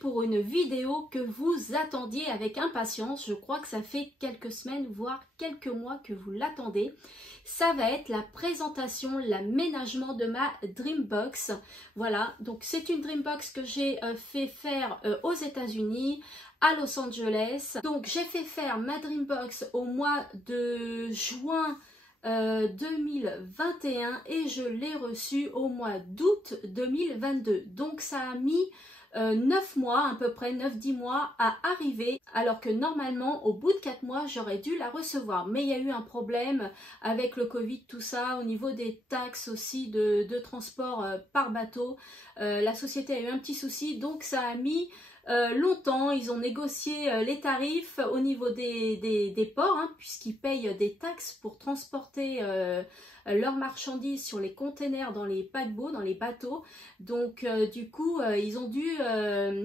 Pour une vidéo que vous attendiez avec impatience. Je crois que ça fait quelques semaines voire quelques mois que vous l'attendez. Ça va être la présentation, l'aménagement de ma Dreambox. Voilà, donc c'est une Dreambox que j'ai fait faire aux États-Unis, à Los Angeles. Donc j'ai fait faire ma Dreambox au mois de juin 2021 et je l'ai reçue au mois d'août 2022. Donc ça a mis 9 mois, à peu près 9-10 mois à arriver, alors que normalement au bout de 4 mois j'aurais dû la recevoir. Mais il y a eu un problème avec le Covid, tout ça, au niveau des taxes aussi de transport par bateau. La société a eu un petit souci, donc ça a mis longtemps. Ils ont négocié les tarifs au niveau des ports, hein, puisqu'ils payent des taxes pour transporter leurs marchandises sur les containers dans les paquebots, dans les bateaux. Donc du coup ils ont dû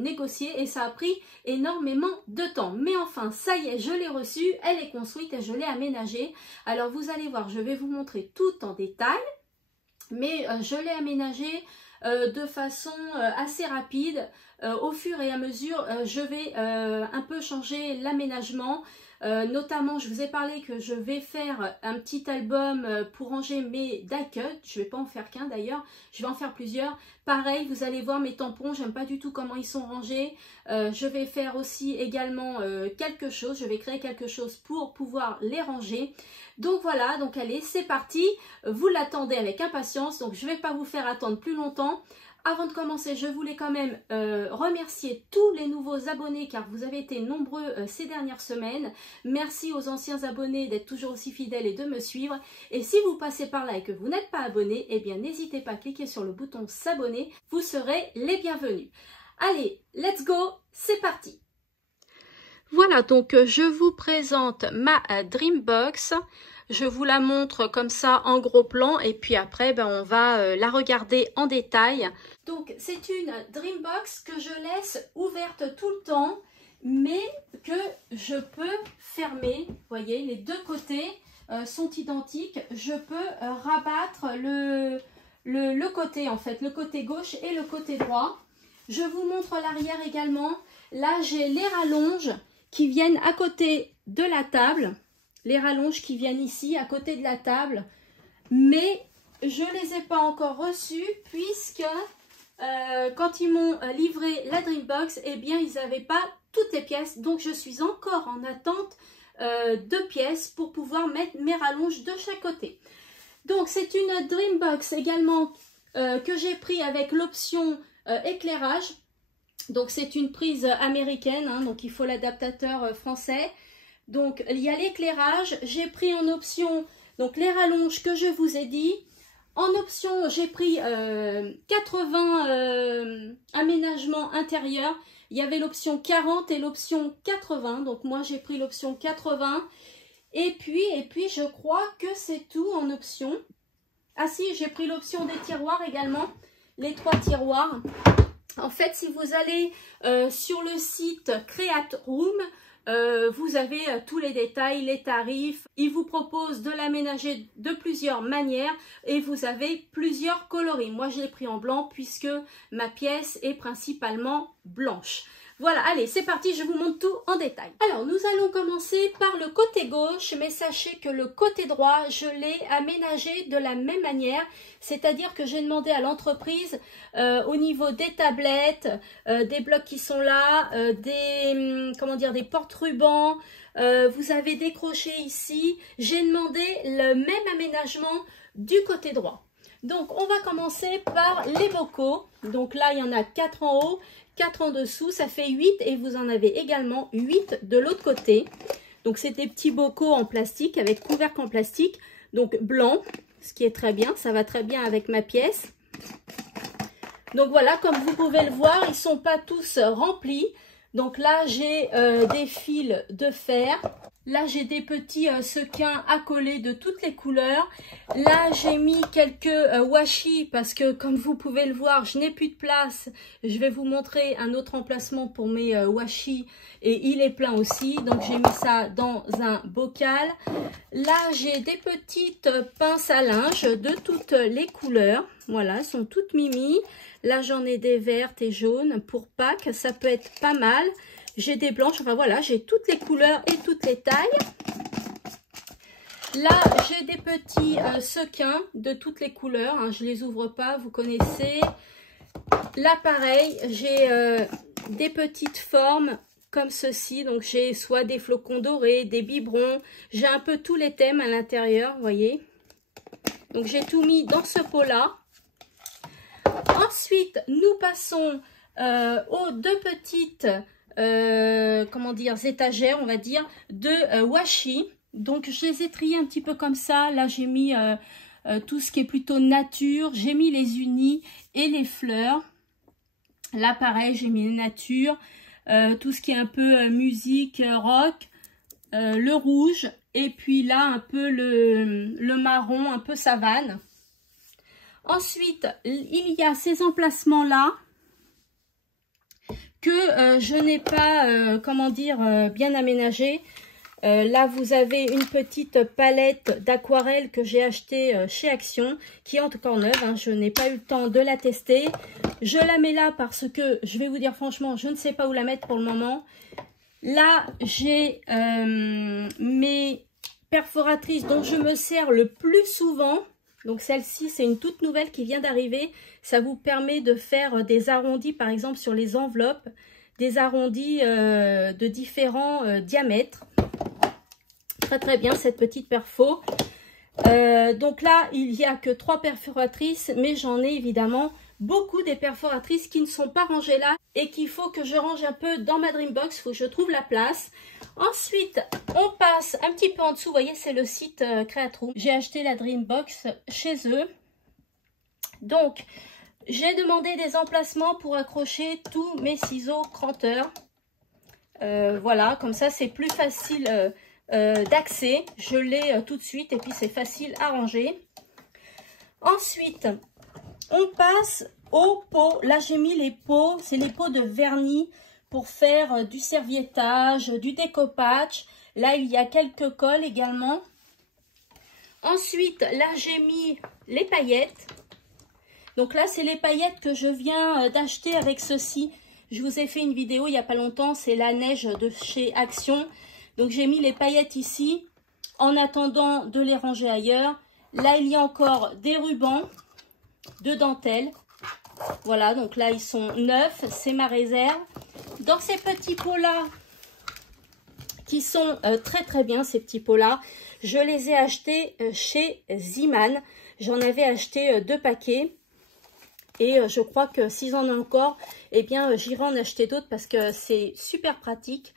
négocier et ça a pris énormément de temps. Mais enfin ça y est, je l'ai reçue, elle est construite et je l'ai aménagée. Alors vous allez voir, je vais vous montrer tout en détail, mais je l'ai aménagée de façon assez rapide. Au fur et à mesure, je vais un peu changer l'aménagement. Notamment, je vous ai parlé que je vais faire un petit album pour ranger mes die-cuts. Je ne vais pas en faire qu'un d'ailleurs, je vais en faire plusieurs. Pareil, vous allez voir mes tampons, j'aime pas du tout comment ils sont rangés. Je vais faire aussi également quelque chose, je vais créer quelque chose pour pouvoir les ranger. Donc voilà, donc allez, c'est parti. Vous l'attendez avec impatience, donc je ne vais pas vous faire attendre plus longtemps. Avant de commencer, je voulais quand même remercier tous les nouveaux abonnés car vous avez été nombreux ces dernières semaines. Merci aux anciens abonnés d'être toujours aussi fidèles et de me suivre. Et si vous passez par là et que vous n'êtes pas abonné, eh bien n'hésitez pas à cliquer sur le bouton s'abonner. Vous serez les bienvenus. Allez, let's go, c'est parti. Voilà, donc je vous présente ma Dreambox. Je vous la montre comme ça en gros plan et puis après on va la regarder en détail. Donc c'est une Dreambox que je laisse ouverte tout le temps mais que je peux fermer. Vous voyez, les deux côtés sont identiques. Je peux rabattre le côté en fait, le côté gauche et le côté droit. Je vous montre l'arrière également. Là j'ai les rallonges qui viennent à côté de la table. Les rallonges qui viennent ici à côté de la table, mais je ne les ai pas encore reçus puisque quand ils m'ont livré la Dreambox, eh bien ils n'avaient pas toutes les pièces, donc je suis encore en attente de pièces pour pouvoir mettre mes rallonges de chaque côté. Donc c'est une Dreambox également que j'ai pris avec l'option éclairage. Donc c'est une prise américaine, hein, donc il faut l'adaptateur français. Donc il y a l'éclairage, j'ai pris en option donc les rallonges que je vous ai dit. En option j'ai pris 80 aménagements intérieurs. Il y avait l'option 40 et l'option 80. Donc moi j'ai pris l'option 80. Et puis je crois que c'est tout en option. Ah si, j'ai pris l'option des tiroirs également. Les 3 tiroirs. En fait, si vous allez sur le site Create Room, vous avez tous les détails, les tarifs. Ils vous proposent de l'aménager de plusieurs manières et vous avez plusieurs coloris. Moi, je l'ai pris en blanc puisque ma pièce est principalement blanche. Voilà, allez, c'est parti, je vous montre tout en détail. Alors, nous allons commencer par le côté gauche, mais sachez que le côté droit, je l'ai aménagé de la même manière. C'est-à-dire que j'ai demandé à l'entreprise, au niveau des tablettes, des blocs qui sont là, des porte-rubans, vous avez des crochets ici. J'ai demandé le même aménagement du côté droit. Donc, on va commencer par les bocaux. Donc là, il y en a 4 en haut, 4 en dessous, ça fait 8 et vous en avez également 8 de l'autre côté. Donc, c'est des petits bocaux en plastique avec couvercle en plastique, donc blanc, ce qui est très bien, ça va très bien avec ma pièce. Donc voilà, comme vous pouvez le voir, ils sont pas tous remplis. Donc là, j'ai des fils de fer. Là, j'ai des petits sequins à coller de toutes les couleurs. Là, j'ai mis quelques washi parce que, comme vous pouvez le voir, je n'ai plus de place. Je vais vous montrer un autre emplacement pour mes washi et il est plein aussi. Donc, j'ai mis ça dans un bocal. Là, j'ai des petites pinces à linge de toutes les couleurs. Voilà, elles sont toutes mimi. Là, j'en ai des vertes et jaunes pour Pâques. Ça peut être pas mal. J'ai des blanches. Enfin, voilà, j'ai toutes les couleurs et toutes les tailles. Là, j'ai des petits sequins de toutes les couleurs. Hein, je les ouvre pas, vous connaissez. Là, pareil, j'ai des petites formes comme ceci. Donc, j'ai soit des flocons dorés, des biberons. J'ai un peu tous les thèmes à l'intérieur, vous voyez. Donc, j'ai tout mis dans ce pot-là. Ensuite, nous passons aux deux petites comment dire, étagères, on va dire, de washi. Donc, je les ai triées un petit peu comme ça. Là, j'ai mis tout ce qui est plutôt nature. J'ai mis les unis et les fleurs. Là, pareil, j'ai mis la nature. Tout ce qui est un peu musique, rock. Le rouge. Et puis là, un peu le marron, un peu savane. Ensuite, il y a ces emplacements-là que je n'ai pas, comment dire, bien aménagés. Là, vous avez une petite palette d'aquarelle que j'ai achetée chez Action, qui est encore neuve. Hein, je n'ai pas eu le temps de la tester. Je la mets là parce que, je vais vous dire franchement, je ne sais pas où la mettre pour le moment. Là, j'ai mes perforatrices dont je me sers le plus souvent. Donc celle-ci, c'est une toute nouvelle qui vient d'arriver. Ça vous permet de faire des arrondis, par exemple, sur les enveloppes. Des arrondis de différents diamètres. Très très bien cette petite perfo. Donc là, il n'y a que 3 perforatrices, mais j'en ai évidemment beaucoup des perforatrices qui ne sont pas rangées là et qu'il faut que je range un peu dans ma Dreambox. Il faut que je trouve la place. Ensuite, on passe un petit peu en dessous. Vous voyez, c'est le site Creatroo. J'ai acheté la Dreambox chez eux. Donc, j'ai demandé des emplacements pour accrocher tous mes ciseaux cranteurs. Voilà, comme ça, c'est plus facile d'accès. Je l'ai tout de suite et puis c'est facile à ranger. Ensuite, on passe aux pots. Là, j'ai mis les pots. C'est les pots de vernis pour faire du serviettage, du découpage. Là, il y a quelques cols également. Ensuite, là, j'ai mis les paillettes. Donc là, c'est les paillettes que je viens d'acheter avec ceci. Je vous ai fait une vidéo il n'y a pas longtemps. C'est la neige de chez Action. Donc, j'ai mis les paillettes ici en attendant de les ranger ailleurs. Là, il y a encore des rubans de dentelle. Voilà, donc là, ils sont neufs. C'est ma réserve. Dans ces petits pots-là, qui sont très très bien, ces petits pots-là, je les ai achetés chez Ziman. J'en avais acheté 2 paquets. Et je crois que s'ils en ont encore, eh bien, j'irai en acheter d'autres parce que c'est super pratique.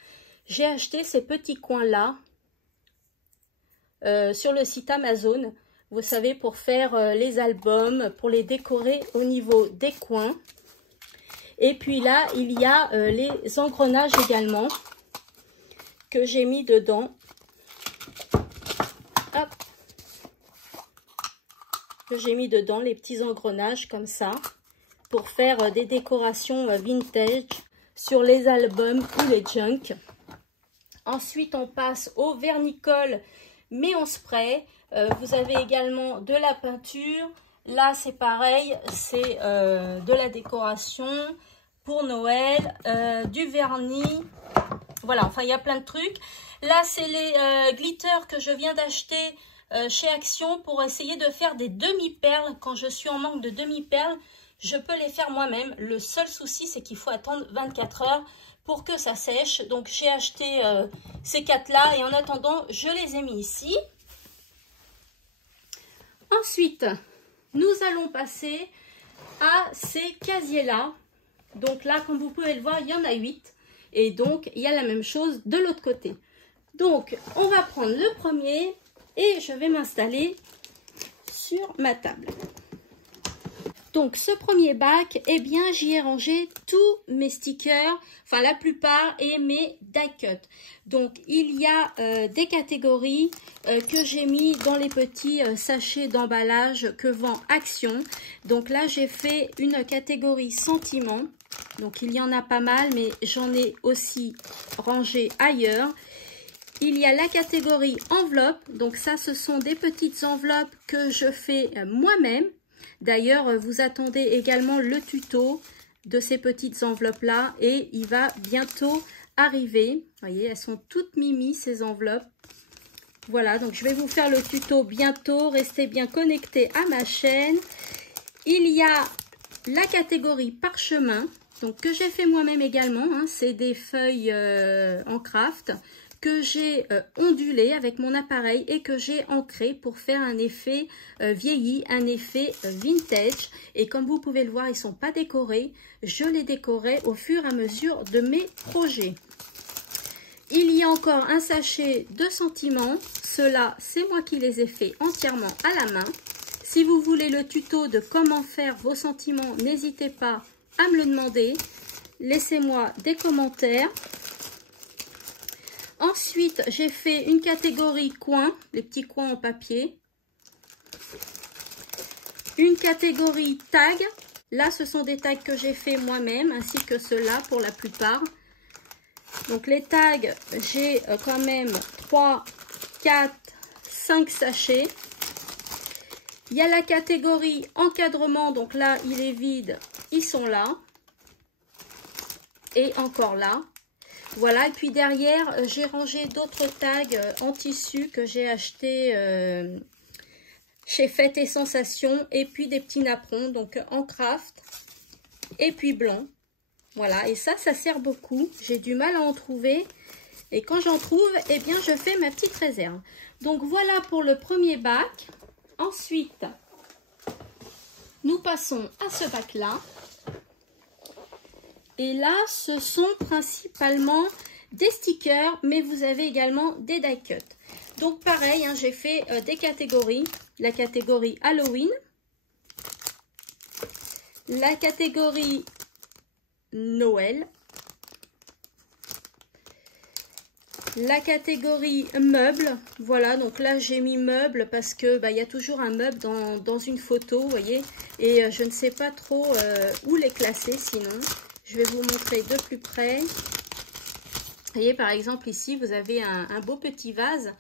J'ai acheté ces petits coins-là sur le site Amazon. Vous savez, pour faire les albums, pour les décorer au niveau des coins. Et puis là, il y a les engrenages également que j'ai mis dedans. Hop. Que j'ai mis dedans, les petits engrenages comme ça, pour faire des décorations vintage sur les albums ou les junk. Ensuite, on passe au vernicole, mais en spray. Vous avez également de la peinture. Là, c'est pareil, c'est de la décoration pour Noël, du vernis. Voilà, enfin, il y a plein de trucs. Là, c'est les glitters que je viens d'acheter chez Action pour essayer de faire des demi-perles. Quand je suis en manque de demi-perles, je peux les faire moi-même. Le seul souci, c'est qu'il faut attendre 24 heures pour que ça sèche. Donc, j'ai acheté ces 4-là et en attendant, je les ai mis ici. Ensuite, nous allons passer à ces casiers-là. Donc là, comme vous pouvez le voir, il y en a 8. Et donc, il y a la même chose de l'autre côté. Donc, on va prendre le premier et je vais m'installer sur ma table. Donc ce premier bac, eh bien j'y ai rangé tous mes stickers, enfin la plupart, et mes die cut. Donc il y a des catégories que j'ai mis dans les petits sachets d'emballage que vend Action. Donc là j'ai fait une catégorie sentiments. Donc il y en a pas mal, mais j'en ai aussi rangé ailleurs. Il y a la catégorie enveloppe. Donc ça, ce sont des petites enveloppes que je fais moi-même. D'ailleurs, vous attendez également le tuto de ces petites enveloppes-là et il va bientôt arriver. Vous voyez, elles sont toutes mimi, ces enveloppes. Voilà, donc je vais vous faire le tuto bientôt. Restez bien connectés à ma chaîne. Il y a la catégorie parchemin, donc que j'ai fait moi-même également. Hein, c'est des feuilles en craft que j'ai ondulé avec mon appareil et que j'ai ancré pour faire un effet vieilli, un effet vintage. Et comme vous pouvez le voir, ils ne sont pas décorés. Je les décorais au fur et à mesure de mes projets. Il y a encore un sachet de sentiments. Ceux-là, c'est moi qui les ai fait entièrement à la main. Si vous voulez le tuto de comment faire vos sentiments, n'hésitez pas à me le demander. Laissez-moi des commentaires. Ensuite, j'ai fait une catégorie coins, les petits coins en papier. Une catégorie tags. Là, ce sont des tags que j'ai fait moi-même, ainsi que ceux-là pour la plupart. Donc, les tags, j'ai quand même 3, 4, 5 sachets. Il y a la catégorie encadrement. Donc là, il est vide. Ils sont là. Et encore là. Voilà, et puis derrière, j'ai rangé d'autres tags en tissu que j'ai acheté chez Fête et Sensations. Et puis des petits napperons, donc en craft. Et puis blanc. Voilà, et ça sert beaucoup. J'ai du mal à en trouver. Et quand j'en trouve, eh bien, je fais ma petite réserve. Donc voilà pour le premier bac. Ensuite, nous passons à ce bac-là. Et là, ce sont principalement des stickers, mais vous avez également des die cut. Donc pareil, hein, j'ai fait des catégories. La catégorie Halloween. La catégorie Noël. La catégorie meubles. Voilà, donc là j'ai mis meubles parce que y a toujours un meuble dans une photo, vous voyez. Et je ne sais pas trop où les classer sinon. Je vais vous montrer de plus près. Vous voyez, par exemple, ici, vous avez un beau petit vase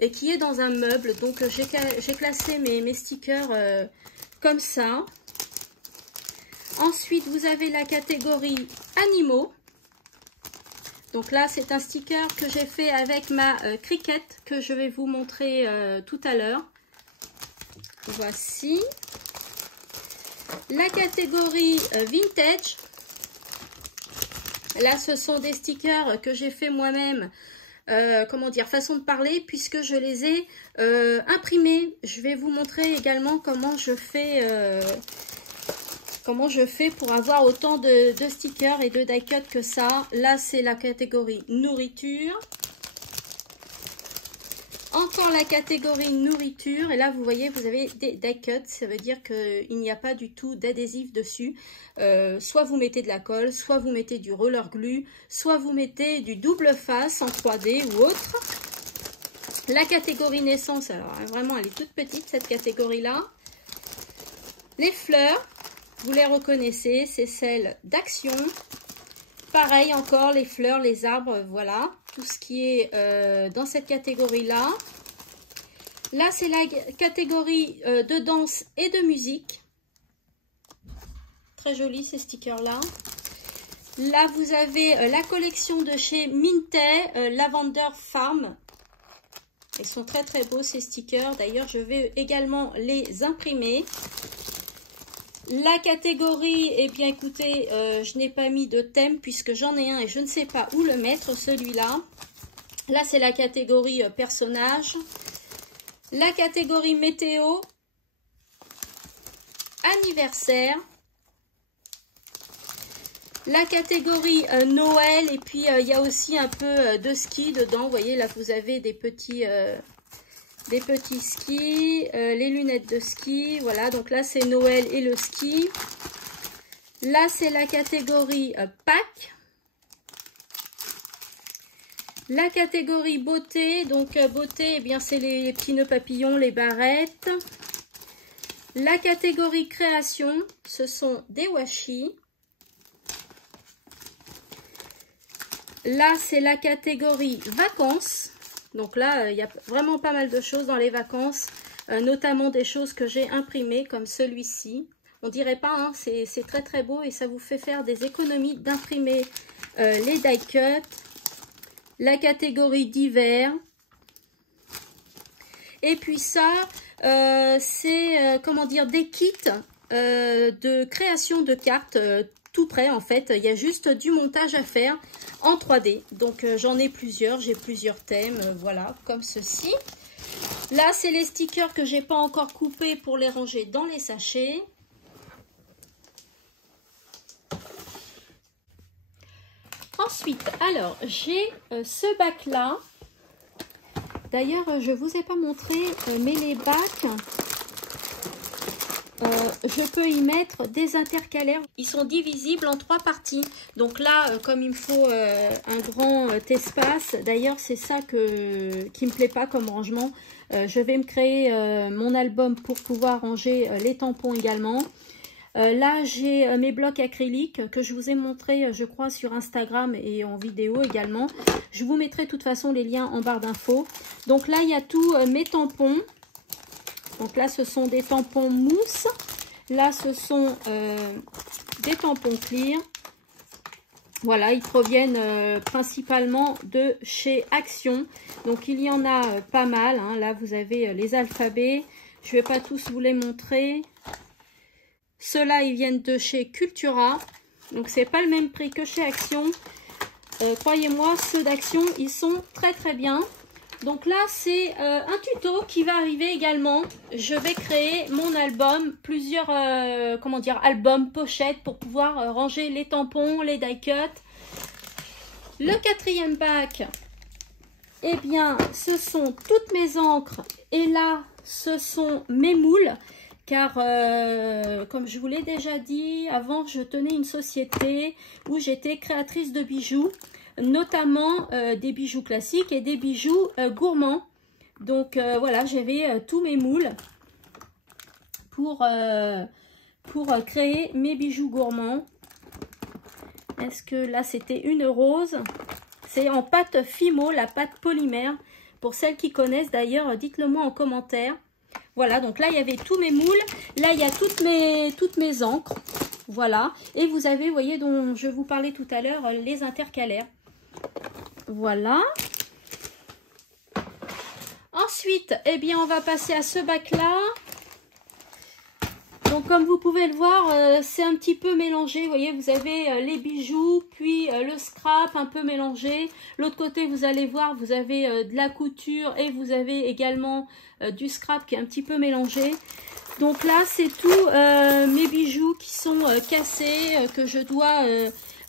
et qui est dans un meuble. Donc, j'ai classé mes stickers comme ça. Ensuite, vous avez la catégorie animaux. Donc là, c'est un sticker que j'ai fait avec ma Cricut que je vais vous montrer tout à l'heure. Voici. La catégorie vintage. Là, ce sont des stickers que j'ai fait moi-même, comment dire, façon de parler, puisque je les ai imprimés. Je vais vous montrer également comment je fais pour avoir autant de stickers et de die cut que ça. Là, c'est la catégorie nourriture. Encore la catégorie nourriture. Et là, vous voyez, vous avez des die cut. Ça veut dire qu'il n'y a pas du tout d'adhésif dessus. Soit vous mettez de la colle, soit vous mettez du roller glue, soit vous mettez du double face en 3D ou autre. La catégorie naissance, alors vraiment, elle est toute petite, cette catégorie-là. Les fleurs, vous les reconnaissez, c'est celle d'Action. Pareil encore, les fleurs, les arbres, voilà. Tout ce qui est dans cette catégorie-là. Là, c'est la catégorie de danse et de musique. Très joli ces stickers-là. Là, vous avez la collection de chez Mintet, Lavender Farm. Ils sont très très beaux ces stickers. D'ailleurs, je vais également les imprimer. La catégorie, eh bien écoutez, je n'ai pas mis de thème puisque j'en ai un et je ne sais pas où le mettre, celui-là. Là, c'est la catégorie personnage. La catégorie météo. Anniversaire. La catégorie Noël. Et puis, il y a aussi un peu de ski dedans. Vous voyez, là, vous avez des petits des petits skis, les lunettes de ski. Voilà, donc là c'est Noël et le ski. Là c'est la catégorie Pâques. La catégorie beauté, donc beauté, eh bien c'est les petits nœuds papillons, les barrettes. La catégorie création, ce sont des washi. Là c'est la catégorie vacances. Donc là il y a vraiment pas mal de choses dans les vacances, notamment des choses que j'ai imprimées comme celui-ci. On dirait pas, hein, c'est très très beau et ça vous fait faire des économies d'imprimer les die cut. La catégorie d'hiver. Et puis ça, c'est comment dire, des kits de création de cartes tout prêt en fait. Il y a juste du montage à faire en 3D. Donc j'en ai plusieurs, j'ai plusieurs thèmes, voilà, comme ceci. Là, c'est les stickers que j'ai pas encore coupés pour les ranger dans les sachets. Ensuite, alors, j'ai ce bac-là. D'ailleurs, je ne vous ai pas montré, mais les bacs, je peux y mettre des intercalaires. Ils sont divisibles en 3 parties. Donc là, comme il me faut un grand espace, d'ailleurs, c'est ça qui ne me plaît pas comme rangement. Je vais me créer mon album pour pouvoir ranger les tampons également. Là, j'ai mes blocs acryliques que je vous ai montré, je crois, sur Instagram et en vidéo également. Je vous mettrai de toute façon les liens en barre d'infos. Donc là, il y a tous mes tampons. Donc là, ce sont des tampons mousse. Là, ce sont des tampons clear. Voilà, ils proviennent principalement de chez Action. Donc, il y en a pas mal, hein. Là, vous avez les alphabets. Je ne vais pas tous vous les montrer. Ceux-là, ils viennent de chez Cultura. Donc, c'est pas le même prix que chez Action. Croyez-moi, ceux d'Action, ils sont très très bien. Donc là, c'est un tuto qui va arriver également. Je vais créer mon album, plusieurs comment dire, albums, pochettes pour pouvoir ranger les tampons, les die cut. Le 4e bac, eh bien, ce sont toutes mes encres. Et là, ce sont mes moules. Car, comme je vous l'ai déjà dit, avant, je tenais une société où j'étais créatrice de bijoux, notamment des bijoux classiques et des bijoux gourmands. Donc, voilà, j'avais tous mes moules pour créer mes bijoux gourmands. Est-ce que là, c'était une rose? C'est en pâte Fimo, la pâte polymère. Pour celles qui connaissent, d'ailleurs, dites-le moi en commentaire. Voilà, donc là, il y avait tous mes moules. Là, il y a toutes mes encres. Voilà. Et vous avez, vous voyez, dont je vous parlais tout à l'heure, les intercalaires. Voilà. Ensuite, eh bien, on va passer à ce bac-là. Donc, comme vous pouvez le voir, c'est un petit peu mélangé. Vous voyez, vous avez les bijoux, puis le scrap un peu mélangé. L'autre côté, vous allez voir, vous avez de la couture et vous avez également du scrap qui est un petit peu mélangé. Donc là, c'est tous mes bijoux qui sont cassés, que je dois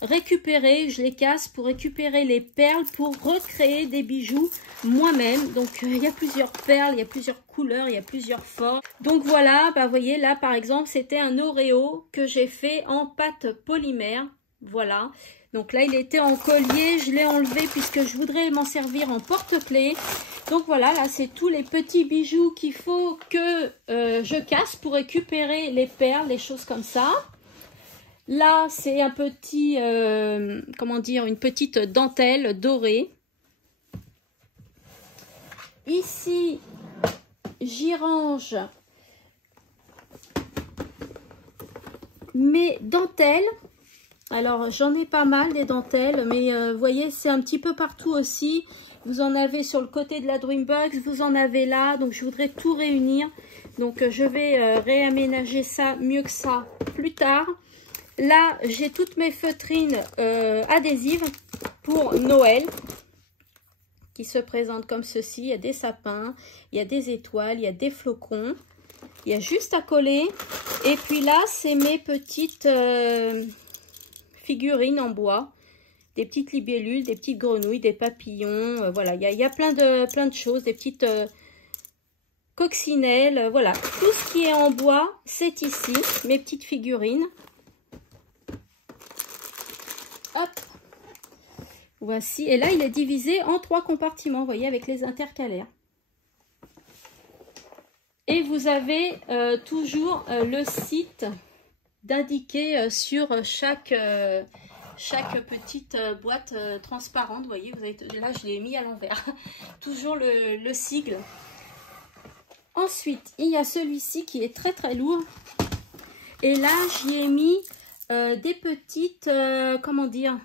récupérer. Je les casse pour récupérer les perles, pour recréer des bijoux moi-même. Donc il y a plusieurs perles, il y a plusieurs couleurs, il y a plusieurs formes. Donc voilà, bah, vous voyez là par exemple, c'était un Oreo que j'ai fait en pâte polymère. Voilà. Donc là, il était en collier, je l'ai enlevé puisque je voudrais m'en servir en porte-clés. Donc voilà, là, c'est tous les petits bijoux qu'il faut que je casse pour récupérer les perles, les choses comme ça. Là, c'est un petit, comment dire, une petite dentelle dorée. Ici, j'y range mes dentelles. Alors, j'en ai pas mal des dentelles, mais vous voyez, c'est un petit peu partout aussi. Vous en avez sur le côté de la Dreambox, vous en avez là. Donc, je voudrais tout réunir. Donc, je vais réaménager ça mieux que ça plus tard. Là, j'ai toutes mes feutrines adhésives pour Noël qui se présentent comme ceci. Il y a des sapins, il y a des étoiles, il y a des flocons. Il y a juste à coller. Et puis là, c'est mes petites figurines en bois. Des petites libellules, des petites grenouilles, des papillons. Voilà, il y a plein de choses. Des petites coccinelle, voilà. Tout ce qui est en bois, c'est ici. Mes petites figurines. Hop. Voici. Et là, il est divisé en 3 compartiments, vous voyez, avec les intercalaires. Et vous avez toujours le site d'indiquer sur chaque petite boîte transparente. Vous voyez, là je l'ai mis à l'envers. Toujours le sigle. Ensuite, il y a celui-ci qui est très très lourd. Et là, j'y ai mis des petites, comment dire,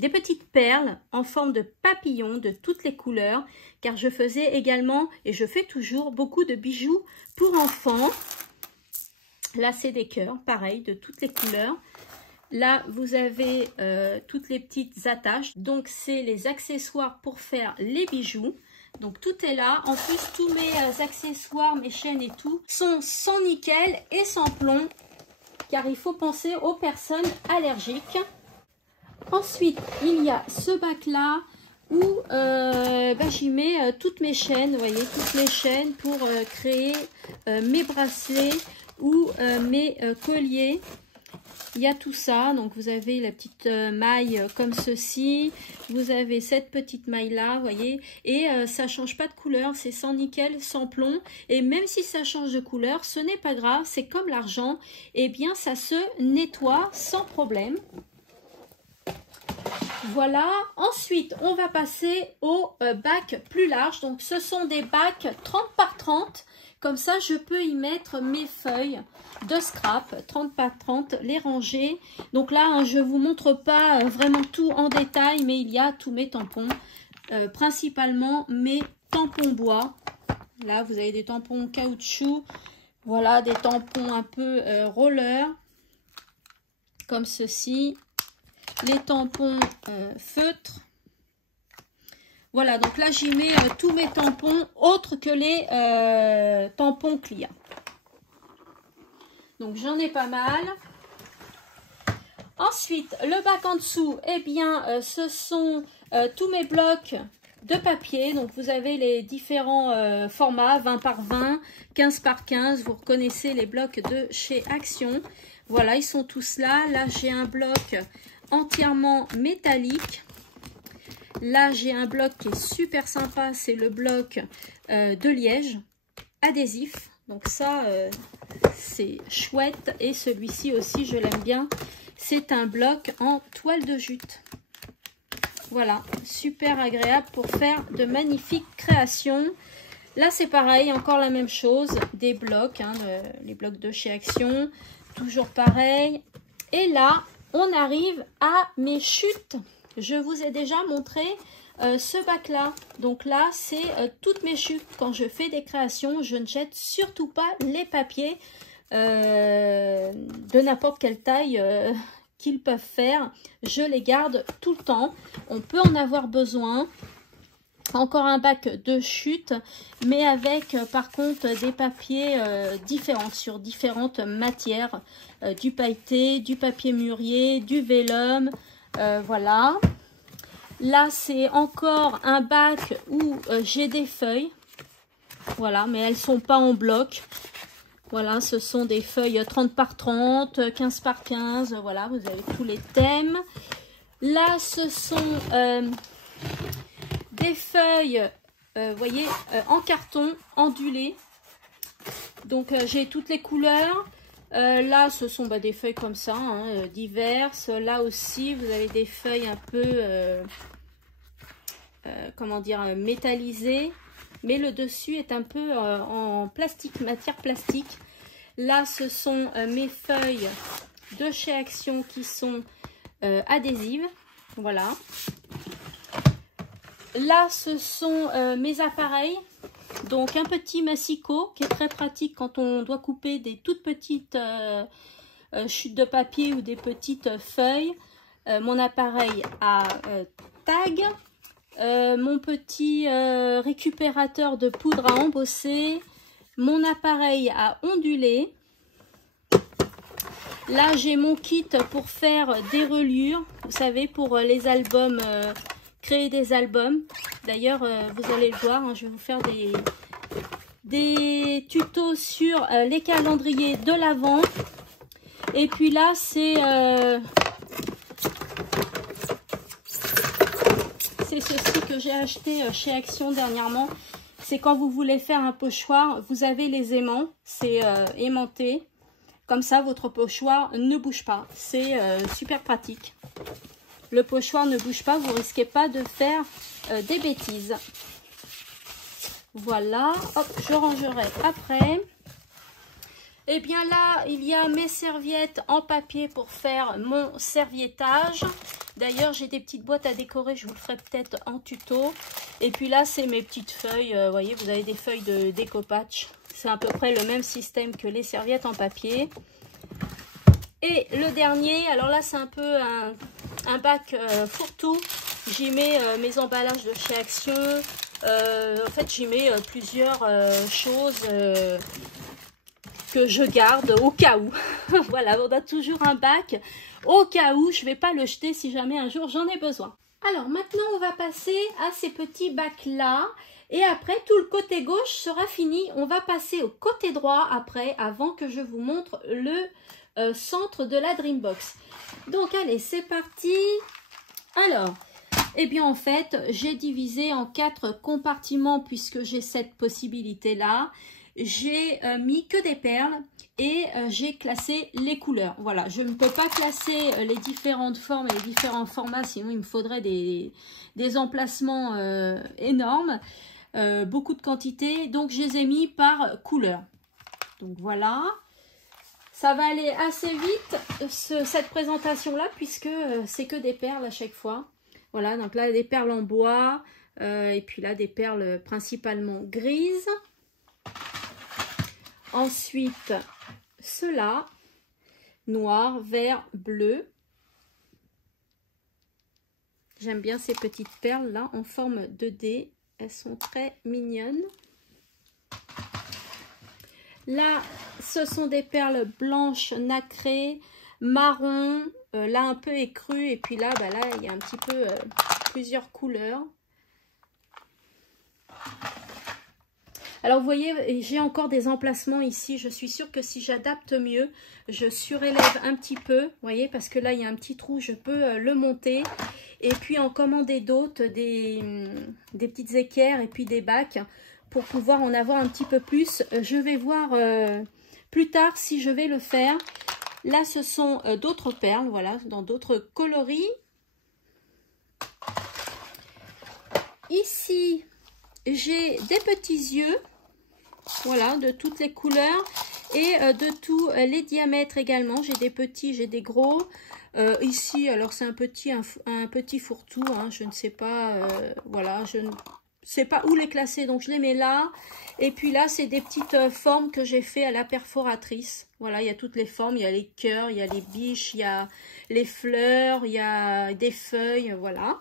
des petites perles en forme de papillon de toutes les couleurs. Car je faisais également, et je fais toujours, beaucoup de bijoux pour enfants. Là, c'est des cœurs, pareil, de toutes les couleurs. Là, vous avez toutes les petites attaches. Donc, c'est les accessoires pour faire les bijoux. Donc, tout est là. En plus, tous mes accessoires, mes chaînes et tout, sont sans nickel et sans plomb. Car il faut penser aux personnes allergiques. Ensuite, il y a ce bac-là où j'y mets toutes mes chaînes. Vous voyez, toutes mes chaînes pour créer mes bracelets ou mes colliers. Il y a tout ça, donc vous avez la petite maille comme ceci, vous avez cette petite maille là, vous voyez, et ça change pas de couleur, c'est sans nickel, sans plomb, et même si ça change de couleur, ce n'est pas grave, c'est comme l'argent, et bien ça se nettoie sans problème. Voilà, ensuite on va passer au bac plus large, donc ce sont des bacs 30 par 30, comme ça je peux y mettre mes feuilles de scrap 30 par 30, les ranger. Donc là hein, je vous montre pas vraiment tout en détail, mais il y a tous mes tampons, principalement mes tampons bois. Là vous avez des tampons caoutchouc, voilà, des tampons un peu roller comme ceci, les tampons feutres. Voilà, donc là j'y mets tous mes tampons autres que les tampons Clia. Donc j'en ai pas mal. Ensuite, le bac en dessous, eh bien ce sont tous mes blocs de papier. Donc vous avez les différents formats, 20 par 20, 15 par 15. Vous reconnaissez les blocs de chez Action. Voilà, ils sont tous là. Là j'ai un bloc entièrement métallique. Là, j'ai un bloc qui est super sympa, c'est le bloc de liège adhésif. Donc ça, c'est chouette. Et celui-ci aussi, je l'aime bien. C'est un bloc en toile de jute. Voilà, super agréable pour faire de magnifiques créations. Là, c'est pareil, encore la même chose. Des blocs, hein, les blocs de chez Action. Toujours pareil. Et là, on arrive à mes chutes. Je vous ai déjà montré ce bac là. Donc là, c'est toutes mes chutes. Quand je fais des créations, je ne jette surtout pas les papiers de n'importe quelle taille qu'ils peuvent faire. Je les garde tout le temps. On peut en avoir besoin. Encore un bac de chute, mais avec par contre des papiers différents sur différentes matières. Du pailleté, du papier mûrier, du vélum. Voilà. Là, c'est encore un bac où j'ai des feuilles. Voilà, mais elles ne sont pas en bloc. Voilà, ce sont des feuilles 30 par 30, 15 par 15. Voilà, vous avez tous les thèmes. Là, ce sont des feuilles, vous voyez, en carton, ondulées. Donc, j'ai toutes les couleurs. Là, ce sont des feuilles comme ça, hein, diverses. Là aussi, vous avez des feuilles un peu, comment dire, métallisées. Mais le dessus est un peu en plastique, matière plastique. Là, ce sont mes feuilles de chez Action qui sont adhésives. Voilà. Là, ce sont mes appareils. Donc un petit massicot qui est très pratique quand on doit couper des toutes petites chutes de papier ou des petites feuilles. Mon appareil à tag. Mon petit récupérateur de poudre à embosser. Mon appareil à onduler. Là j'ai mon kit pour faire des reliures. Vous savez, pour les albums, créer des albums. D'ailleurs, vous allez le voir, hein, je vais vous faire des tutos sur les calendriers de l'Avent. Et puis là, c'est ceci que j'ai acheté chez Action dernièrement. C'est quand vous voulez faire un pochoir, vous avez les aimants, c'est aimanté. Comme ça, votre pochoir ne bouge pas. C'est super pratique. Le pochoir ne bouge pas, vous risquez pas de faire des bêtises. Voilà, hop, je rangerai après. Et bien là, il y a mes serviettes en papier pour faire mon serviettage. D'ailleurs, j'ai des petites boîtes à décorer, je vous le ferai peut-être en tuto. Et puis là, c'est mes petites feuilles. Vous voyez, vous avez des feuilles de découpage. C'est à peu près le même système que les serviettes en papier. Et le dernier, alors là, c'est un peu un bac fourre-tout. J'y mets mes emballages de chez Action. En fait, j'y mets plusieurs choses que je garde au cas où. Voilà, on a toujours un bac au cas où. Je ne vais pas le jeter si jamais un jour j'en ai besoin. Alors maintenant, on va passer à ces petits bacs-là. Et après, tout le côté gauche sera fini. On va passer au côté droit après, avant que je vous montre le centre de la Dreambox. Donc, allez, c'est parti. Alors, eh bien, en fait, j'ai divisé en 4 compartiments puisque j'ai cette possibilité-là. J'ai mis que des perles et j'ai classé les couleurs. Voilà, je ne peux pas classer les différentes formes et les différents formats, sinon il me faudrait des emplacements énormes, beaucoup de quantité. Donc, je les ai mis par couleur. Donc, voilà. Ça va aller assez vite, cette présentation-là, puisque c'est que des perles à chaque fois. Voilà, donc là, des perles en bois, et puis là, des perles principalement grises. Ensuite, ceux-là, noir, vert, bleu. J'aime bien ces petites perles-là en forme de dé. Elles sont très mignonnes. Là, ce sont des perles blanches nacrées, marron, là un peu écru. Et puis là, bah là, il y a un petit peu plusieurs couleurs. Alors, vous voyez, j'ai encore des emplacements ici. Je suis sûre que si j'adapte mieux, je surélève un petit peu. Vous voyez, parce que là, il y a un petit trou, je peux le monter. Et puis, en commander d'autres, des petites équerres et puis des bacs pour pouvoir en avoir un petit peu plus. Je vais voir plus tard si je vais le faire. Là, ce sont d'autres perles, voilà, dans d'autres coloris. Ici, j'ai des petits yeux, voilà, de toutes les couleurs et de tous les diamètres également. J'ai des petits, j'ai des gros. Ici, alors c'est un petit fourre-tout, hein, je ne sais pas, voilà, je ne sais pas où les classer, donc je les mets là. Et puis là, c'est des petites formes que j'ai fait à la perforatrice. Voilà, il y a toutes les formes, il y a les cœurs, il y a les biches, il y a les fleurs, il y a des feuilles, voilà.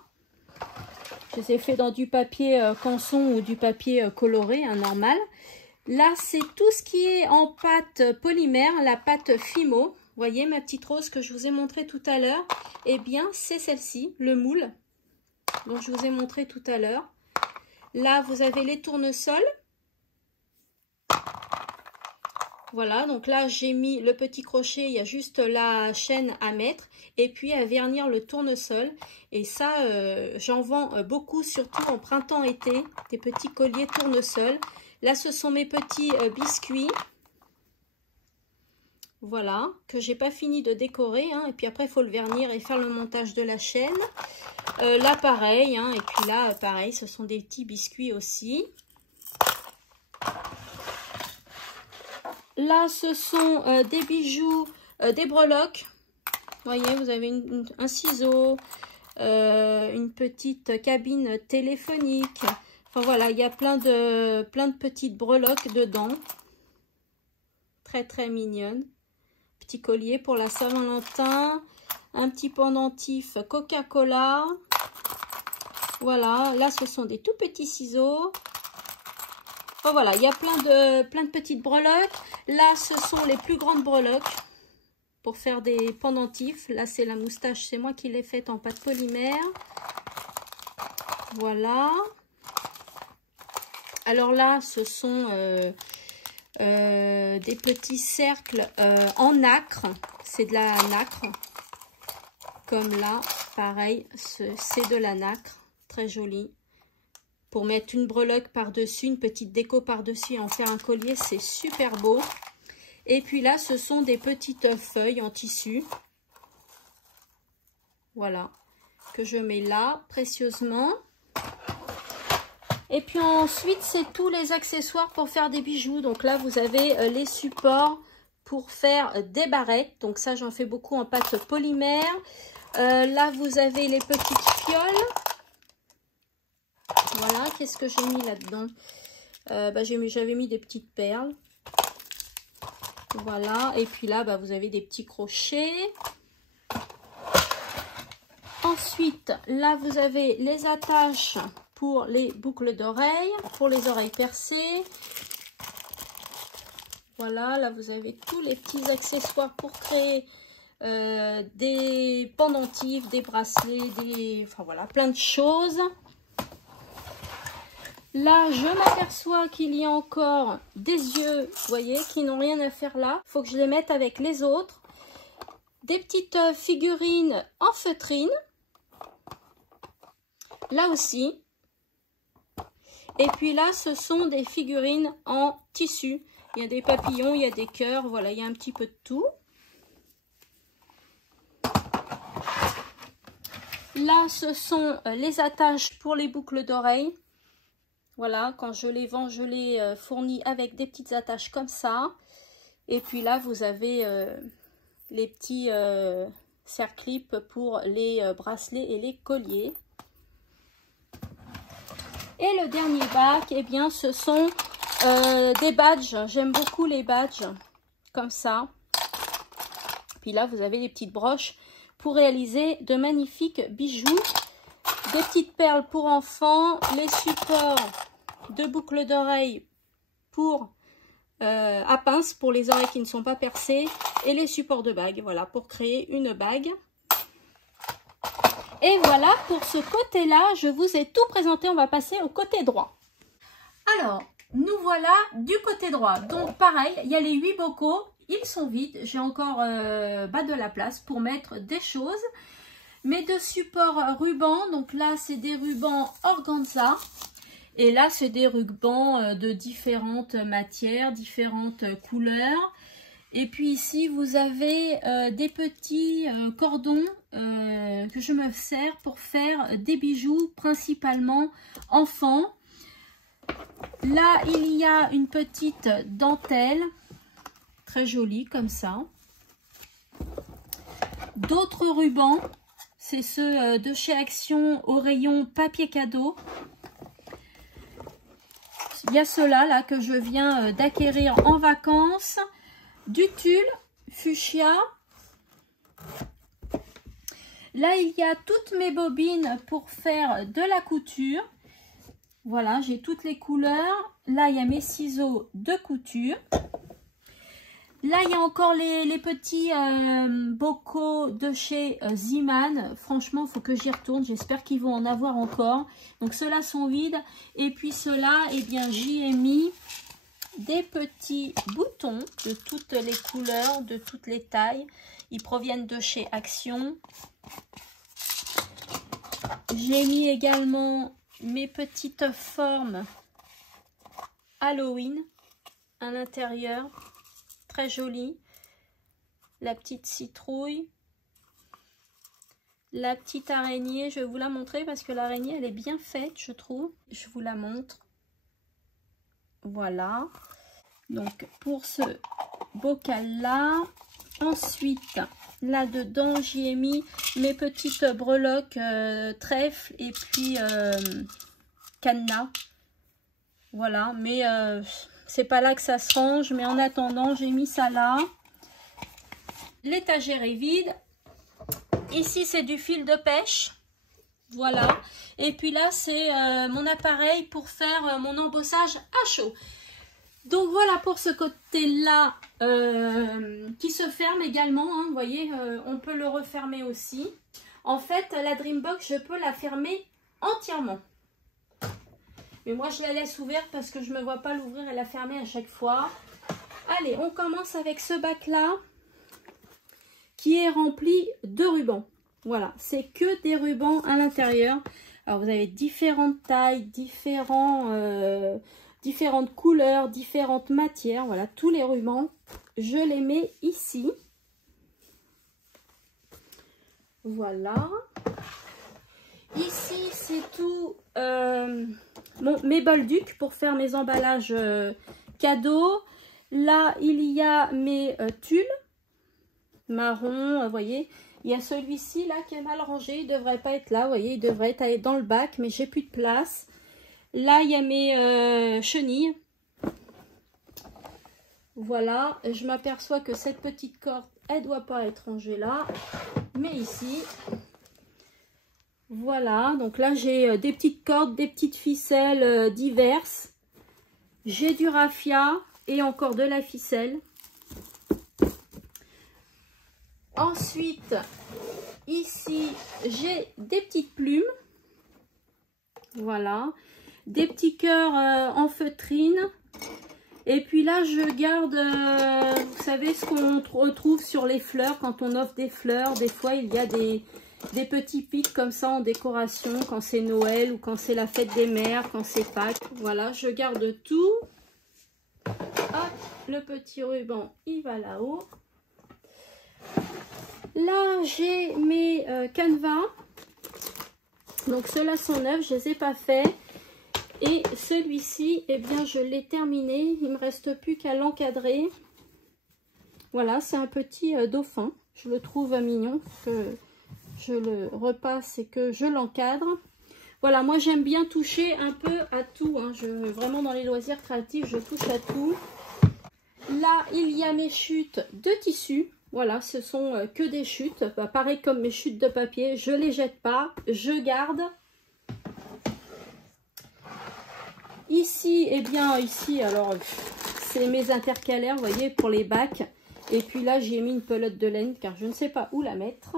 Je les ai fait dans du papier canson ou du papier coloré, hein, normal. Là, c'est tout ce qui est en pâte polymère, la pâte Fimo. Vous voyez ma petite rose que je vous ai montré tout à l'heure? Eh bien, c'est celle-ci, le moule, dont je vous ai montré tout à l'heure. Là, vous avez les tournesols. Voilà, donc là, j'ai mis le petit crochet, il y a juste la chaîne à mettre et puis à vernir le tournesol. Et ça, j'en vends beaucoup, surtout en printemps-été, des petits colliers tournesol. Là, ce sont mes petits biscuits. Voilà, que j'ai pas fini de décorer, hein, et puis après il faut le vernir et faire le montage de la chaîne. Là pareil, hein, et puis là pareil, ce sont des petits biscuits aussi. Là ce sont des bijoux, des breloques. Vous voyez, vous avez un ciseau, une petite cabine téléphonique. Enfin voilà, il y a plein de petites breloques dedans. Très très mignonnes. Petit collier pour la Saint-Valentin, un petit pendentif Coca-Cola. Voilà, là ce sont des tout petits ciseaux. Enfin, voilà, il y a plein de petites breloques. Là ce sont les plus grandes breloques pour faire des pendentifs. Là c'est la moustache, c'est moi qui l'ai faite en pâte polymère. Voilà. Alors là, ce sont des petits cercles en nacre. C'est de la nacre. Comme là, pareil, c'est de la nacre. Très joli. Pour mettre une breloque par-dessus, une petite déco par-dessus et en faire un collier, c'est super beau. Et puis là, ce sont des petites feuilles en tissu. Voilà, que je mets là, précieusement. Et puis ensuite, c'est tous les accessoires pour faire des bijoux. Donc là, vous avez les supports pour faire des barrettes. Donc ça, j'en fais beaucoup en pâte polymère. Là, vous avez les petites fioles. Voilà, qu'est-ce que j'ai mis là-dedans? J'avais mis des petites perles. Voilà, et puis là, vous avez des petits crochets. Ensuite, là, vous avez les attaches pour les boucles d'oreilles, pour les oreilles percées. Voilà, là, vous avez tous les petits accessoires pour créer des pendentifs, des bracelets, enfin voilà, plein de choses. Là, je m'aperçois qu'il y a encore des yeux, vous voyez, qui n'ont rien à faire là. Il faut que je les mette avec les autres. Des petites figurines en feutrine. Là aussi. Et puis là, ce sont des figurines en tissu. Il y a des papillons, il y a des cœurs, voilà, il y a un petit peu de tout. Là, ce sont les attaches pour les boucles d'oreilles. Voilà, quand je les vends, je les fournis avec des petites attaches comme ça. Et puis là, vous avez les petits serre-clips pour les bracelets et les colliers. Et le dernier bac, eh bien, ce sont des badges. J'aime beaucoup les badges, comme ça. Puis là, vous avez les petites broches pour réaliser de magnifiques bijoux. Des petites perles pour enfants, les supports de boucles d'oreilles pour à pince pour les oreilles qui ne sont pas percées et les supports de bagues, voilà, pour créer une bague. Et voilà, pour ce côté-là, je vous ai tout présenté. On va passer au côté droit. Alors, nous voilà du côté droit. Donc, pareil, il y a les 8 bocaux. Ils sont vides. J'ai encore de la place pour mettre des choses. Mes 2 supports rubans. Donc là, c'est des rubans organza. Et là, c'est des rubans de différentes matières, différentes couleurs. Et puis ici, vous avez des petits cordons que je me sers pour faire des bijoux, principalement enfants. Là, il y a une petite dentelle, très jolie comme ça. D'autres rubans, c'est ceux de chez Action au rayon papier cadeau. Il y a ceux-là là, que je viens d'acquérir en vacances. Du tulle fuchsia. Là, il y a toutes mes bobines pour faire de la couture. Voilà, j'ai toutes les couleurs. Là, il y a mes ciseaux de couture. Là, il y a encore les petits bocaux de chez Ziman. Franchement, il faut que j'y retourne. J'espère qu'ils vont en avoir encore. Donc, ceux-là sont vides. Et puis, ceux-là, eh bien, j'y ai mis des petits boutons de toutes les couleurs, de toutes les tailles. Ils proviennent de chez Action. J'ai mis également mes petites formes Halloween à l'intérieur. Très jolie. La petite citrouille. La petite araignée. Je vais vous la montrer parce que l'araignée, elle est bien faite, je trouve. Je vous la montre. Voilà. Donc, pour ce bocal-là. Ensuite, là-dedans, j'y ai mis mes petites breloques trèfle et puis cadenas. Voilà. Mais c'est pas là que ça se range. Mais en attendant, j'ai mis ça là. L'étagère est vide. Ici, c'est du fil de pêche. Voilà. Et puis là, c'est mon appareil pour faire mon embossage à chaud. Donc voilà pour ce côté-là qui se ferme également. Hein, vous voyez, on peut le refermer aussi. En fait, la Dreambox, je peux la fermer entièrement. Mais moi, je la laisse ouverte parce que je ne me vois pas l'ouvrir et la fermer à chaque fois. Allez, on commence avec ce bac-là qui est rempli de rubans. Voilà, c'est que des rubans à l'intérieur. Alors, vous avez différentes tailles, différentes couleurs, différentes matières. Voilà, tous les rubans, je les mets ici. Voilà. Ici, c'est tout mes bolducs pour faire mes emballages cadeaux. Là, il y a mes tulles marron, vous voyez. Il y a celui-ci là qui est mal rangé, il ne devrait pas être là, vous voyez, il devrait être dans le bac, mais j'ai plus de place. Là, il y a mes chenilles. Voilà, je m'aperçois que cette petite corde, elle ne doit pas être rangée là, mais ici. Voilà, donc là j'ai des petites cordes, des petites ficelles diverses. J'ai du raffia et encore de la ficelle. Ensuite, ici, j'ai des petites plumes. Voilà. Des petits cœurs en feutrine. Et puis là, je garde, vous savez, ce qu'on retrouve sur les fleurs. Quand on offre des fleurs, des fois, il y a des petits pics comme ça en décoration. Quand c'est Noël ou quand c'est la fête des mères, quand c'est Pâques. Voilà, je garde tout. Hop, le petit ruban, il va là-haut. Là, j'ai mes canevas. Donc, ceux-là sont neufs, je ne les ai pas faits. Et celui-ci, eh bien, je l'ai terminé. Il ne me reste plus qu'à l'encadrer. Voilà, c'est un petit dauphin. Je le trouve mignon, que je le repasse et que je l'encadre. Voilà, moi, j'aime bien toucher un peu à tout. Hein. Vraiment, dans les loisirs créatifs, je touche à tout. Là, il y a mes chutes de tissu. Voilà, ce sont que des chutes. Bah, pareil comme mes chutes de papier, je ne les jette pas, je garde. Ici, eh bien, ici, alors, c'est mes intercalaires, vous voyez, pour les bacs. Et puis là, j'ai mis une pelote de laine, car je ne sais pas où la mettre.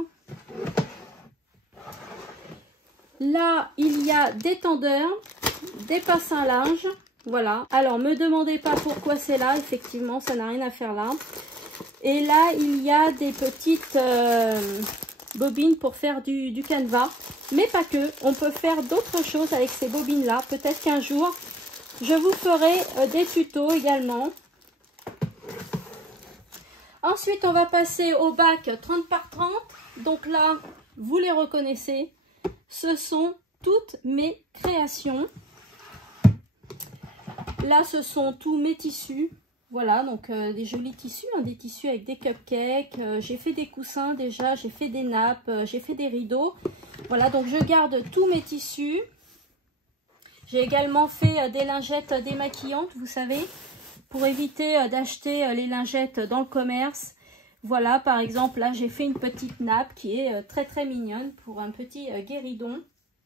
Là, il y a des tendeurs, des passes à linge. Voilà. Alors, me demandez pas pourquoi c'est là. Effectivement, ça n'a rien à faire là. Et là, il y a des petites bobines pour faire du canevas. Mais pas que. On peut faire d'autres choses avec ces bobines-là. Peut-être qu'un jour, je vous ferai des tutos également. Ensuite, on va passer au bac 30 par 30. Donc là, vous les reconnaissez. Ce sont toutes mes créations. Là, ce sont tous mes tissus. Voilà, donc des jolis tissus, hein, des tissus avec des cupcakes. J'ai fait des coussins déjà, j'ai fait des nappes, j'ai fait des rideaux. Voilà, donc je garde tous mes tissus. J'ai également fait des lingettes démaquillantes, vous savez, pour éviter d'acheter les lingettes dans le commerce. Voilà, par exemple, là, j'ai fait une petite nappe qui est très très mignonne pour un petit guéridon.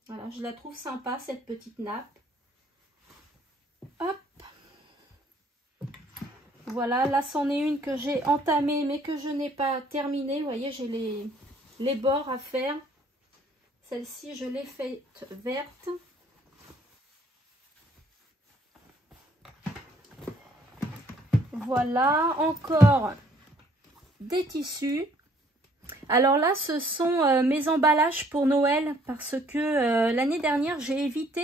Voilà, je la trouve sympa, cette petite nappe. Hop. Voilà, là, c'en est une que j'ai entamée, mais que je n'ai pas terminée. Vous voyez, j'ai les bords à faire. Celle-ci, je l'ai faite verte. Voilà, encore des tissus. Alors là, ce sont mes emballages pour Noël parce que l'année dernière, j'ai évité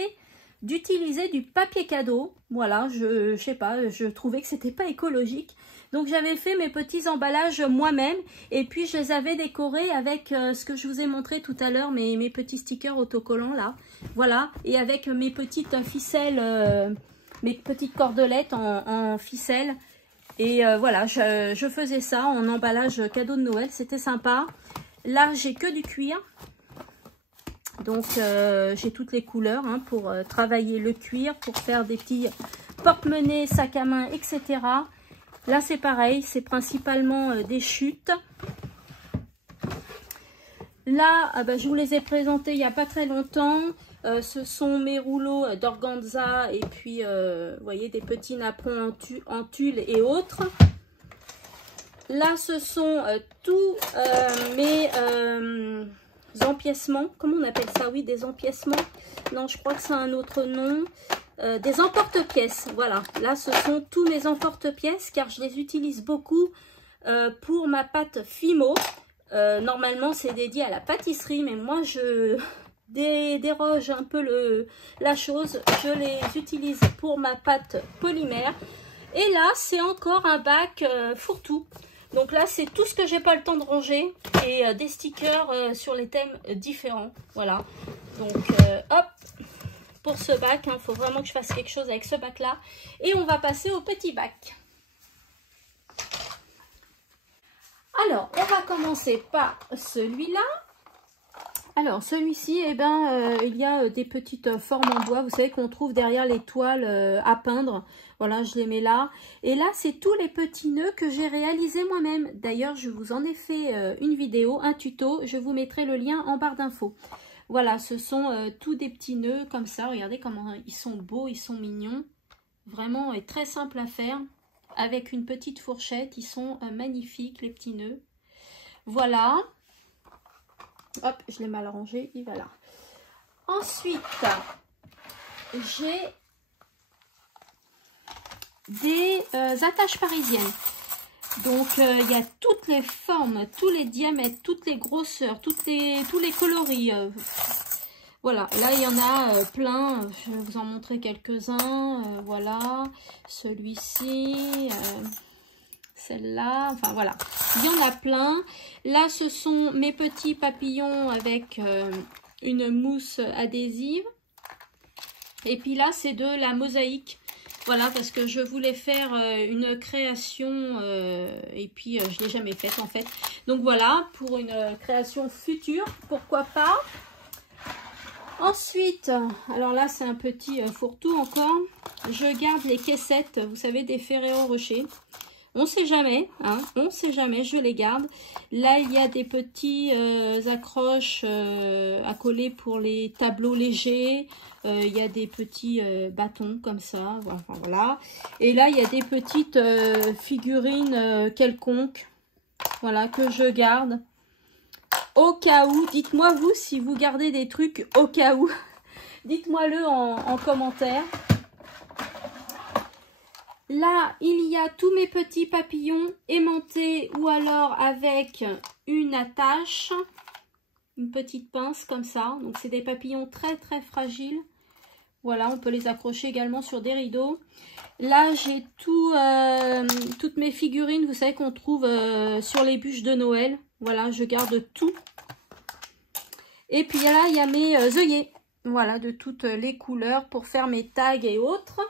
d'utiliser du papier cadeau. Voilà, je sais pas, je trouvais que c'était pas écologique. Donc j'avais fait mes petits emballages moi-même et puis je les avais décorés avec ce que je vous ai montré tout à l'heure, mes petits stickers autocollants là. Voilà, et avec mes petites ficelles, mes petites cordelettes en ficelle. Et voilà, je faisais ça en emballage cadeau de Noël, c'était sympa. Là, j'ai que du cuir. Donc, j'ai toutes les couleurs hein, pour travailler le cuir, pour faire des petits porte-monnaies, sacs à main, etc. Là, c'est pareil, c'est principalement des chutes. Là, je vous les ai présentés il n'y a pas très longtemps. Ce sont mes rouleaux d'organza et puis, vous voyez, des petits napperons en tulle et autres. Là, ce sont tous mes empiècements. Comment on appelle ça? Oui, des empiècements. Non, je crois que c'est un autre nom. des emporte-pièces. Voilà, là ce sont tous mes emporte-pièces car je les utilise beaucoup pour ma pâte Fimo. Normalement c'est dédié à la pâtisserie, mais moi je déroge un peu la chose. Je les utilise pour ma pâte polymère. Et là c'est encore un bac fourre-tout. Donc là c'est tout ce que j'ai pas le temps de ranger et des stickers sur les thèmes différents. Voilà, donc hop, pour ce bac, il faut vraiment que je fasse quelque chose avec ce bac là. Et on va passer au petit bac. Alors on va commencer par celui-là. Alors celui-ci, eh ben, il y a des petites formes en bois, vous savez, qu'on trouve derrière les toiles à peindre. Voilà, je les mets là. Et là, c'est tous les petits nœuds que j'ai réalisés moi-même. D'ailleurs, je vous en ai fait une vidéo, un tuto. Je vous mettrai le lien en barre d'infos. Voilà, ce sont tous des petits nœuds comme ça. Regardez comment ils sont beaux, ils sont mignons. Vraiment très simple à faire. Avec une petite fourchette, ils sont magnifiques, les petits nœuds. Voilà. Hop, je l'ai mal rangé, il va là. Ensuite, j'ai des attaches parisiennes. Donc, il y a toutes les formes, tous les diamètres, toutes les grosseurs, tous les coloris. Voilà, là, il y en a plein. Je vais vous en montrer quelques-uns. Voilà, celui-ci... celle-là, enfin voilà, il y en a plein. Là ce sont mes petits papillons avec une mousse adhésive. Et puis là c'est de la mosaïque. Voilà, parce que je voulais faire une création et puis je ne l'ai jamais faite en fait. Donc voilà, pour une création future, pourquoi pas. Ensuite, alors là c'est un petit fourre-tout encore. Je garde les caissettes, vous savez, des Ferrero Rocher. On ne sait jamais, hein, on ne sait jamais, je les garde. Là, il y a des petits accroches à coller pour les tableaux légers. Il y a des petits bâtons comme ça, enfin, voilà. Et là, il y a des petites figurines quelconques, voilà, que je garde. Au cas où, dites-moi vous si vous gardez des trucs au cas où. Dites-moi-le en commentaire. Là, il y a tous mes petits papillons aimantés ou alors avec une attache, une petite pince comme ça. Donc, c'est des papillons très très fragiles. Voilà, on peut les accrocher également sur des rideaux. Là, j'ai toutes mes figurines, vous savez, qu'on trouve sur les bûches de Noël. Voilà, je garde tout. Et puis là, il y a mes œillets. Voilà, de toutes les couleurs pour faire mes tags et autres.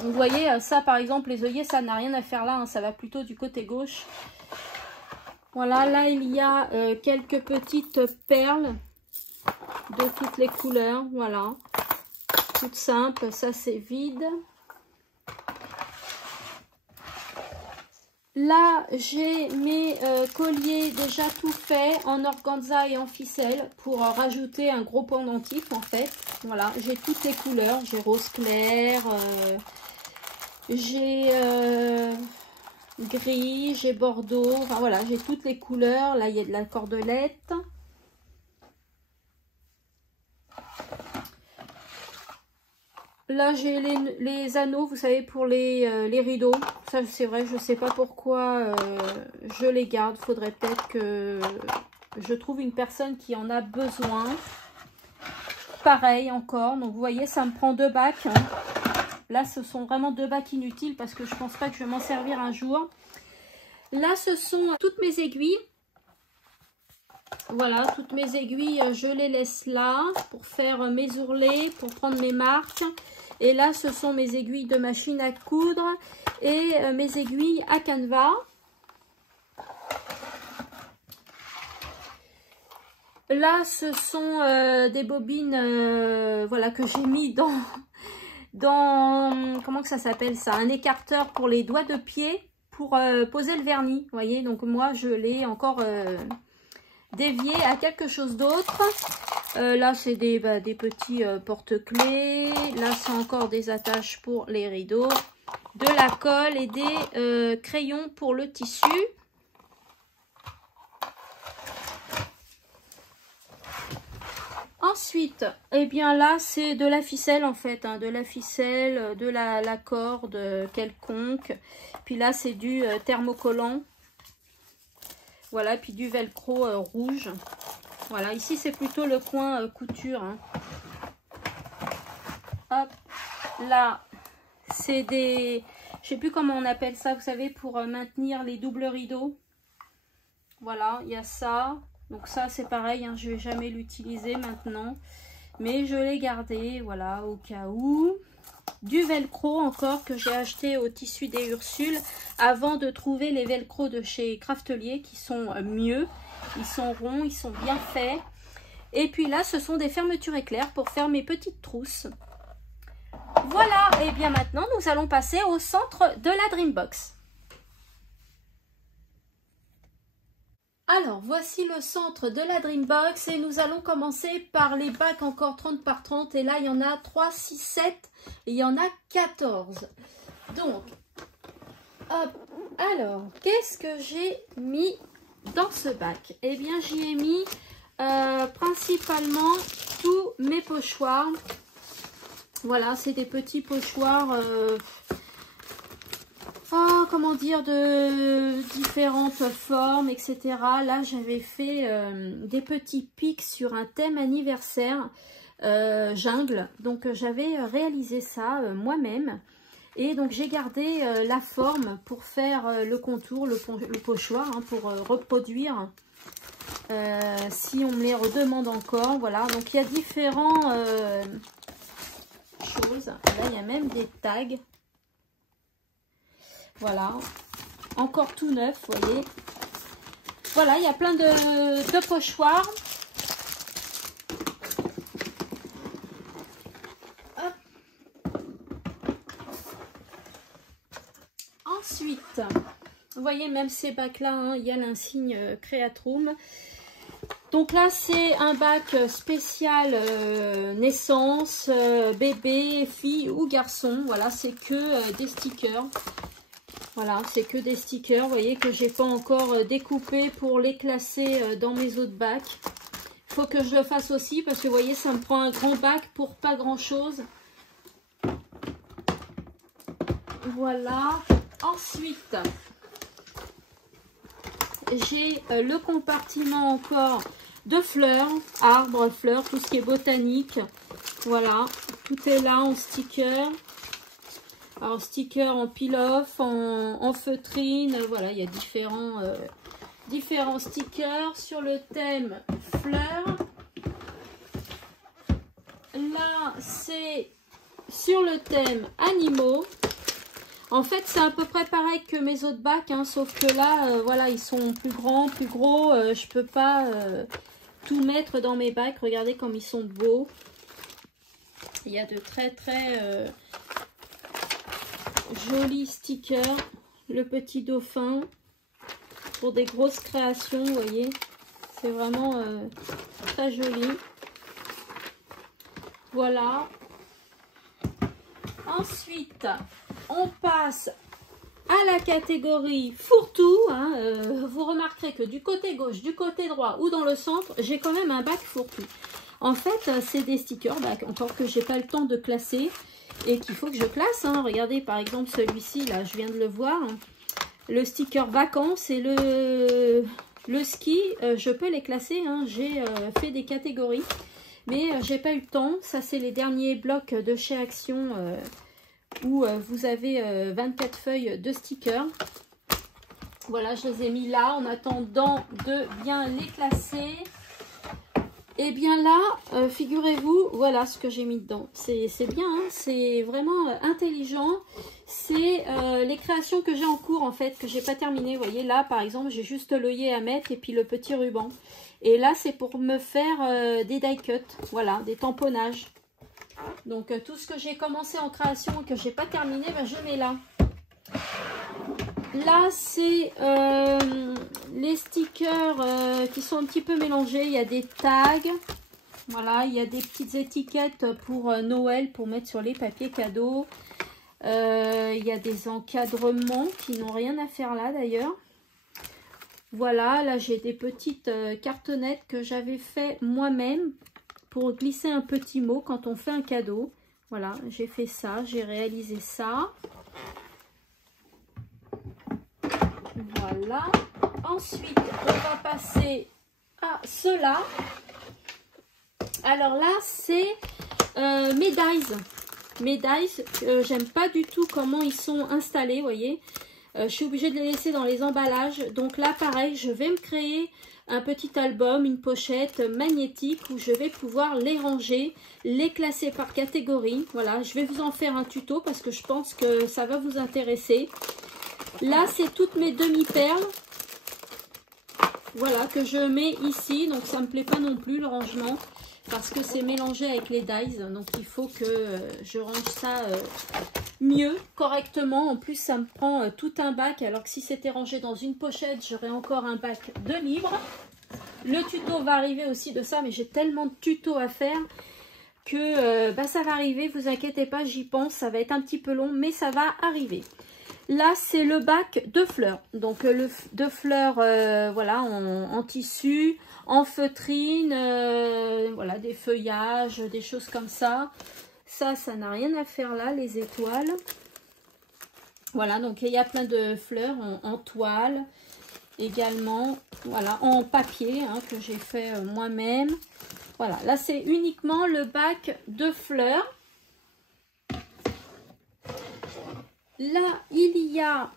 Vous voyez, ça par exemple, les œillets, ça n'a rien à faire là, hein, ça va plutôt du côté gauche. Voilà, là il y a quelques petites perles de toutes les couleurs, voilà. Toutes simples, ça c'est vide. Là, j'ai mes colliers déjà tout faits en organza et en ficelle pour rajouter un gros pendentif en fait. Voilà, j'ai toutes les couleurs, j'ai rose clair... j'ai gris, j'ai bordeaux, enfin voilà, j'ai toutes les couleurs. Là, il y a de la cordelette. Là, j'ai les anneaux, vous savez, pour les rideaux. Ça, c'est vrai, je ne sais pas pourquoi je les garde. Il faudrait peut-être que je trouve une personne qui en a besoin. Pareil encore. Donc, vous voyez, ça me prend 2 bacs. Hein. Là, ce sont vraiment 2 bacs inutiles parce que je pense pas que je vais m'en servir un jour. Là, ce sont toutes mes aiguilles. Voilà, toutes mes aiguilles, je les laisse là pour faire mes ourlets, pour prendre mes marques. Et là, ce sont mes aiguilles de machine à coudre et mes aiguilles à canevas. Là, ce sont des bobines voilà, que j'ai mis dans comment que ça s'appelle ça, un écarteur pour les doigts de pied pour poser le vernis. Vous voyez, donc moi, je l'ai encore... dévié à quelque chose d'autre. Là, c'est des petits porte-clés. Là, c'est encore des attaches pour les rideaux. De la colle et des crayons pour le tissu. Ensuite, eh bien là, c'est de la ficelle en fait, hein, de la ficelle, de la corde quelconque. Puis là, c'est du thermocollant. Voilà, puis du velcro rouge. Voilà, ici, c'est plutôt le coin couture. Hein. Hop, là, c'est des... Je sais plus comment on appelle ça, vous savez, pour maintenir les doubles rideaux. Voilà, il y a ça. Donc ça, c'est pareil, hein, je ne vais jamais l'utiliser maintenant. Mais je l'ai gardé, voilà, au cas où. Du velcro encore que j'ai acheté au Tissu des Ursules avant de trouver les velcro de chez Craftelier qui sont mieux. Ils sont ronds, ils sont bien faits. Et puis là, ce sont des fermetures éclairs pour faire mes petites trousses. Voilà, et bien maintenant, nous allons passer au centre de la Dreambox. Alors, voici le centre de la Dreambox et nous allons commencer par les bacs encore 30 par 30. Et là, il y en a 3, 6, 7 et il y en a 14. Donc, hop, alors, qu'est-ce que j'ai mis dans ce bac? Eh bien, j'y ai mis principalement tous mes pochoirs. Voilà, c'est des petits pochoirs... comment dire, de différentes formes, etc. Là, j'avais fait des petits pics sur un thème anniversaire jungle. Donc, j'avais réalisé ça moi-même. Et donc, j'ai gardé la forme pour faire le contour, le pochoir, hein, pour reproduire si on me les redemande encore. Voilà, donc il y a différentes choses. Là, il y a même des tags. Voilà, encore tout neuf, vous voyez. Voilà, il y a plein de pochoirs. Hop. Ensuite, vous voyez, même ces bacs-là, hein, il y a l'insigne Creatroom. Donc là, c'est un bac spécial naissance, bébé, fille ou garçon. Voilà, c'est que des stickers. Voilà, c'est que des stickers, vous voyez, que j'ai pas encore découpé pour les classer dans mes autres bacs. Il faut que je le fasse aussi parce que vous voyez, ça me prend un grand bac pour pas grand chose. Voilà. Ensuite, j'ai le compartiment encore de fleurs, arbres, fleurs, tout ce qui est botanique. Voilà, tout est là en sticker. Alors, sticker en peel-off, en feutrine, voilà, il y a différents stickers sur le thème fleurs. Là, c'est sur le thème animaux. En fait, c'est à peu près pareil que mes autres bacs, hein, sauf que là, voilà, ils sont plus grands, plus gros. Je peux pas tout mettre dans mes bacs. Regardez comme ils sont beaux. Il y a de très jolis stickers. Le petit dauphin pour des grosses créations, vous voyez. C'est vraiment très joli. Voilà. Ensuite, on passe à la catégorie fourre-tout. Hein. Vous remarquerez que du côté gauche, du côté droit ou dans le centre, j'ai quand même un bac fourre-tout. En fait, c'est des stickers, encore que j'ai pas le temps de classer et qu'il faut que je classe. Hein. Regardez, par exemple, celui-ci, là, je viens de le voir. Le sticker vacances et le ski, je peux les classer. Hein. J'ai fait des catégories, mais j'ai pas eu le temps. Ça, c'est les derniers blocs de chez Action où vous avez 24 feuilles de stickers. Voilà, je les ai mis là en attendant de bien les classer. Et bien là, figurez-vous, voilà ce que j'ai mis dedans. C'est bien, hein, c'est vraiment intelligent. C'est les créations que j'ai en cours en fait, que j'ai pas terminé. Vous voyez là, par exemple, j'ai juste l'œillet à mettre et puis le petit ruban. Et là, c'est pour me faire des die cuts, voilà, des tamponnages. Donc tout ce que j'ai commencé en création et que j'ai pas terminé, ben, je mets là. Là, c'est les stickers qui sont un petit peu mélangés. Il y a des tags. Voilà, il y a des petites étiquettes pour Noël, pour mettre sur les papiers cadeaux. Il y a des encadrements qui n'ont rien à faire là, d'ailleurs. Voilà, là, j'ai des petites cartonnettes que j'avais fait moi-même pour glisser un petit mot quand on fait un cadeau. Voilà, j'ai fait ça, j'ai réalisé ça. Voilà. Ensuite, on va passer à cela. Alors là, c'est mes dies. Mes dies, j'aime pas du tout comment ils sont installés, vous voyez. Je suis obligée de les laisser dans les emballages. Donc là, pareil, je vais me créer un petit album, une pochette magnétique où je vais pouvoir les ranger, les classer par catégorie. Voilà, je vais vous en faire un tuto parce que je pense que ça va vous intéresser. Là, c'est toutes mes demi-perles. Voilà, que je mets ici. Donc, ça ne me plaît pas non plus le rangement parce que c'est mélangé avec les dies. Donc, il faut que je range ça mieux, correctement. En plus, ça me prend tout un bac. Alors que si c'était rangé dans une pochette, j'aurais encore un bac de livres. Le tuto va arriver aussi de ça, mais j'ai tellement de tutos à faire que ça va arriver. Vous inquiétez pas, j'y pense. Ça va être un petit peu long, mais ça va arriver. Là, c'est le bac de fleurs. Donc, de fleurs, voilà, en tissu, en feutrine, voilà, des feuillages, des choses comme ça. Ça n'a rien à faire là, les étoiles. Voilà, donc il y a plein de fleurs en toile également. Voilà, en papier, hein, que j'ai fait moi-même. Voilà, là, c'est uniquement le bac de fleurs. Là, il y a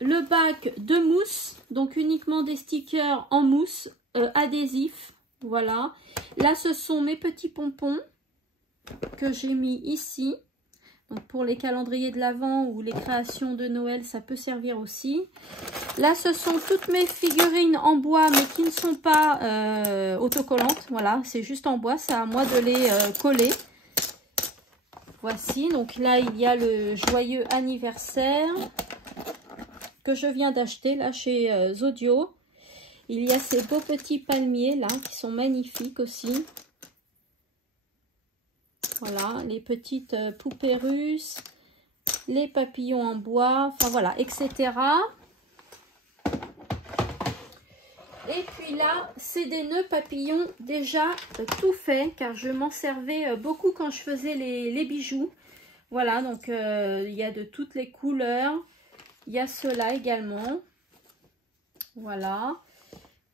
le bac de mousse, donc uniquement des stickers en mousse adhésif. Voilà. Là, ce sont mes petits pompons que j'ai mis ici. Donc, pour les calendriers de l'Avent ou les créations de Noël, ça peut servir aussi. Là, ce sont toutes mes figurines en bois, mais qui ne sont pas autocollantes. Voilà, c'est juste en bois. C'est à moi de les coller. Voici, donc là, il y a le joyeux anniversaire que je viens d'acheter là chez Zodio. Il y a ces beaux petits palmiers là qui sont magnifiques aussi. Voilà, les petites poupées russes, les papillons en bois, enfin voilà, etc. Et puis là, c'est des nœuds papillons déjà tout faits, car je m'en servais beaucoup quand je faisais les bijoux. Voilà, donc il y a de toutes les couleurs. Il y a ceux-là également. Voilà.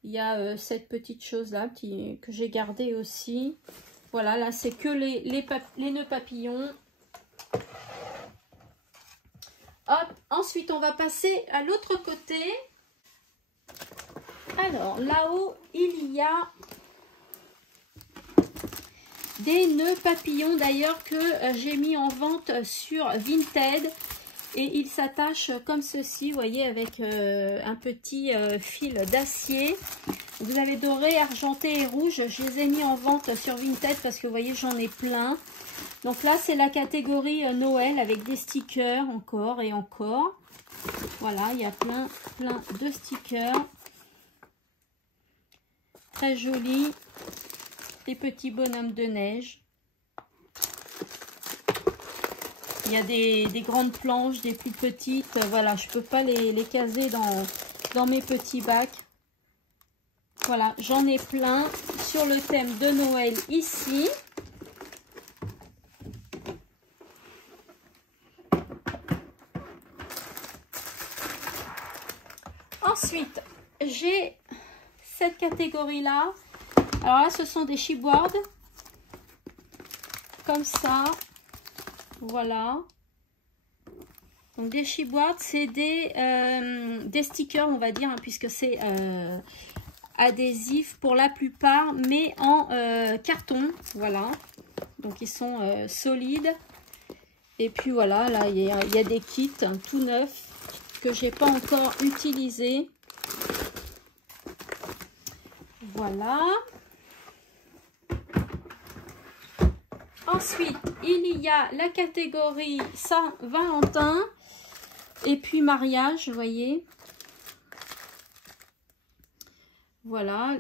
Il y a cette petite chose-là que j'ai gardée aussi. Voilà, là, c'est que les nœuds papillons. Hop, ensuite, on va passer à l'autre côté. Alors, là-haut, il y a des nœuds papillons d'ailleurs que j'ai mis en vente sur Vinted. Et ils s'attachent comme ceci, vous voyez, avec un petit fil d'acier. Vous avez doré, argenté et rouge. Je les ai mis en vente sur Vinted parce que vous voyez, j'en ai plein. Donc là, c'est la catégorie Noël avec des stickers encore et encore. Voilà, il y a plein de stickers. Très joli. Des petits bonhommes de neige. Il y a des grandes planches, des plus petites. Voilà, je ne peux pas les caser dans mes petits bacs. Voilà, j'en ai plein sur le thème de Noël ici. Ensuite, j'ai cette catégorie-là. Alors là, ce sont des chipboards. Comme ça. Voilà. Donc des chipboards, c'est des stickers, on va dire, hein, puisque c'est adhésif pour la plupart, mais en carton. Voilà. Donc ils sont solides. Et puis voilà, là il y a des kits hein, tout neufs que j'ai pas encore utilisés. Voilà. Ensuite, il y a la catégorie Saint-Valentin et puis mariage, vous voyez. Voilà,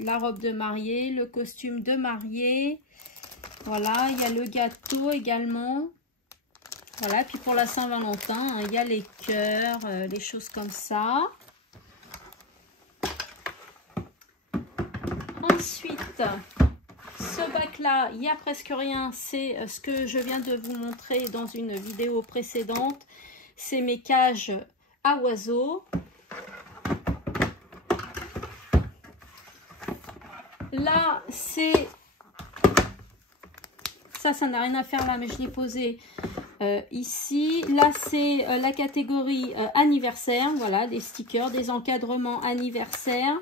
la robe de mariée, le costume de mariée. Voilà, il y a le gâteau également. Voilà, puis pour la Saint-Valentin, hein, il y a les cœurs, les choses comme ça. Ensuite, que là, il n'y a presque rien. C'est ce que je viens de vous montrer dans une vidéo précédente. C'est mes cages à oiseaux. Là, c'est... Ça n'a rien à faire là, mais je l'ai posé ici. Là, c'est la catégorie anniversaire. Voilà, des stickers, des encadrements anniversaire.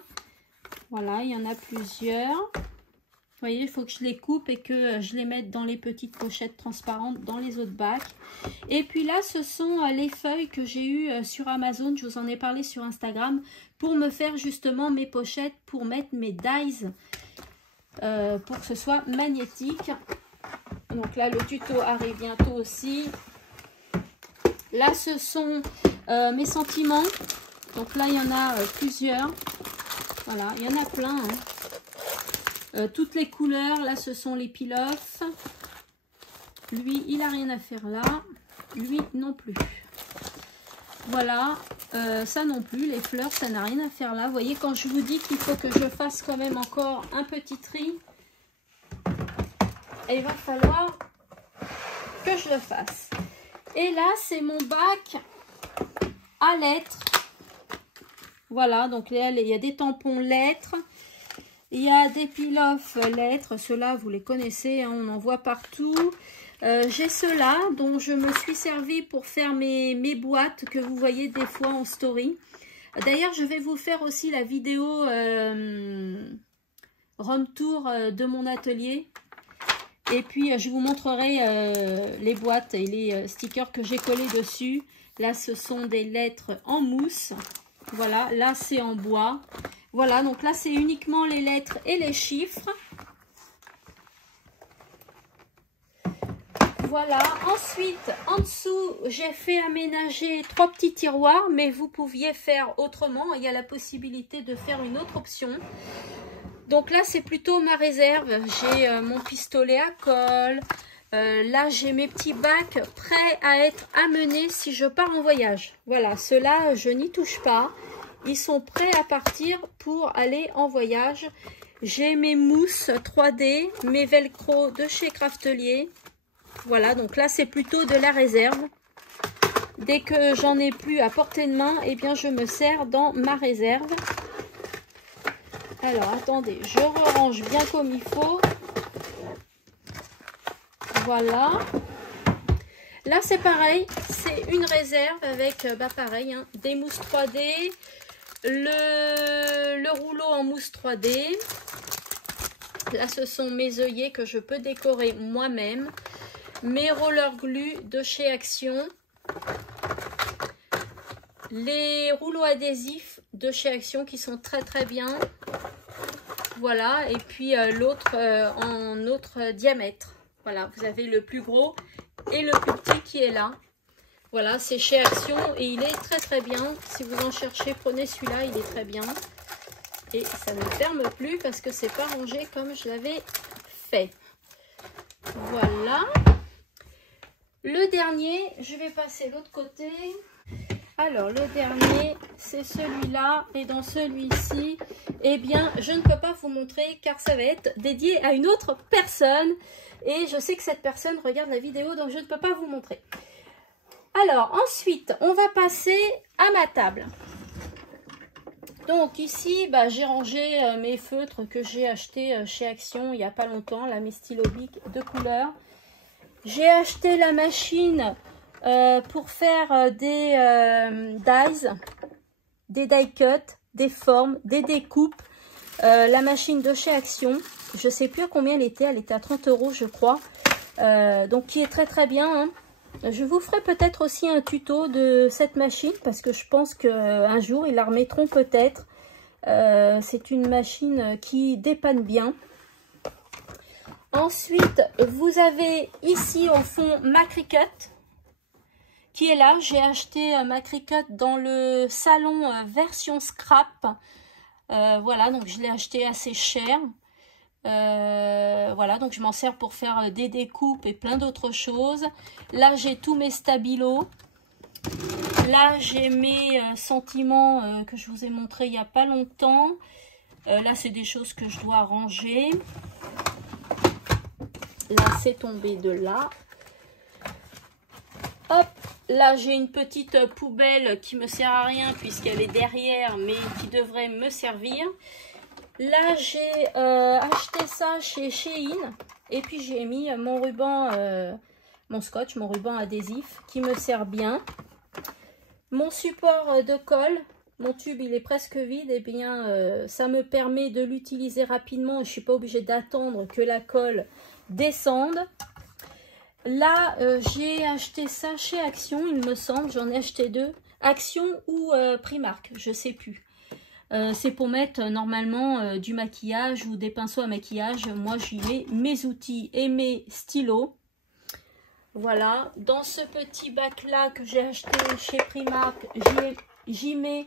Voilà, il y en a plusieurs. Vous voyez, il faut que je les coupe et que je les mette dans les petites pochettes transparentes dans les autres bacs. Et puis là, ce sont les feuilles que j'ai eues sur Amazon. Je vous en ai parlé sur Instagram pour me faire justement mes pochettes, pour mettre mes dies, pour que ce soit magnétique. Donc là, le tuto arrive bientôt aussi. Là, ce sont mes sentiments. Donc là, il y en a plusieurs. Voilà, il y en a plein. Hein. Toutes les couleurs. Là, ce sont les peel-off. Lui, il n'a rien à faire là. Lui, non plus. Voilà, ça non plus. Les fleurs, ça n'a rien à faire là. Vous voyez, quand je vous dis qu'il faut que je fasse quand même encore un petit tri, et il va falloir que je le fasse. Et là, c'est mon bac à lettres. Voilà, donc il y a des tampons lettres. Il y a des peel-off lettres. Ceux-là, vous les connaissez, hein, on en voit partout. J'ai ceux-là dont je me suis servi pour faire mes boîtes que vous voyez des fois en story. D'ailleurs, je vais vous faire aussi la vidéo Room Tour de mon atelier. Et puis, je vous montrerai les boîtes et les stickers que j'ai collés dessus. Là, ce sont des lettres en mousse. Voilà, là, c'est en bois. Voilà, donc là, c'est uniquement les lettres et les chiffres. Voilà, ensuite, en dessous, j'ai fait aménager 3 petits tiroirs, mais vous pouviez faire autrement. Il y a la possibilité de faire une autre option. Donc là, c'est plutôt ma réserve. J'ai mon pistolet à colle. Là, j'ai mes petits bacs prêts à être amenés si je pars en voyage. Voilà, ceux-là, je n'y touche pas. Ils sont prêts à partir pour aller en voyage. J'ai mes mousses 3D, mes velcro de chez Craftelier. Voilà, donc là, c'est plutôt de la réserve. Dès que j'en ai plus à portée de main, eh bien, je me sers dans ma réserve. Alors, attendez, je range bien comme il faut. Voilà. Là, c'est pareil. C'est une réserve avec, pareil, hein, des mousses 3D. Le rouleau en mousse 3D. Là, ce sont mes œillets que je peux décorer moi-même. Mes roller glue de chez Action. Les rouleaux adhésifs de chez Action qui sont très très bien. Voilà, et puis l'autre en autre diamètre. Voilà, vous avez le plus gros et le plus petit qui est là. Voilà, c'est chez Action et il est très très bien. Si vous en cherchez, prenez celui-là, il est très bien. Et ça ne ferme plus parce que c'est pas rangé comme je l'avais fait. Voilà. Le dernier, je vais passer l'autre côté. Alors, le dernier, c'est celui-là. Et dans celui-ci, eh bien, je ne peux pas vous montrer car ça va être dédié à une autre personne. Et je sais que cette personne regarde la vidéo, donc je ne peux pas vous montrer. Alors, ensuite, on va passer à ma table. Donc, ici, j'ai rangé mes feutres que j'ai achetés chez Action il n'y a pas longtemps. Là, mes stylos Bic de couleur. J'ai acheté la machine pour faire des die cut, des formes, des découpes. La machine de chez Action, je sais plus à combien elle était à 30 € je crois. Donc qui est très très bien. Hein. Je vous ferai peut-être aussi un tuto de cette machine parce que je pense qu'un jour ils la remettront peut-être. C'est une machine qui dépanne bien. Ensuite, vous avez ici au fond ma Cricut qui est là. J'ai acheté ma Cricut dans le salon version scrap. Voilà, donc je l'ai acheté assez cher. Voilà, donc je m'en sers pour faire des découpes et plein d'autres choses. Là, j'ai tous mes stabilos. Là, j'ai mes sentiments que je vous ai montré il n'y a pas longtemps. Là, c'est des choses que je dois ranger. là c'est tombé de là. Hop, là j'ai une petite poubelle qui me sert à rien puisqu'elle est derrière, mais qui devrait me servir. Là j'ai acheté ça chez Shein et puis j'ai mis mon ruban, mon scotch, mon ruban adhésif qui me sert bien. Mon support de colle, mon tube il est presque vide, et bien ça me permet de l'utiliser rapidement. Je ne suis pas obligée d'attendre que la colle descende. Là j'ai acheté ça chez Action, il me semble, j'en ai acheté deux. Action ou Primark, je sais plus. C'est pour mettre normalement du maquillage ou des pinceaux à maquillage. Moi j'y mets mes outils et mes stylos. Voilà, dans ce petit bac là que j'ai acheté chez Primark, j'y mets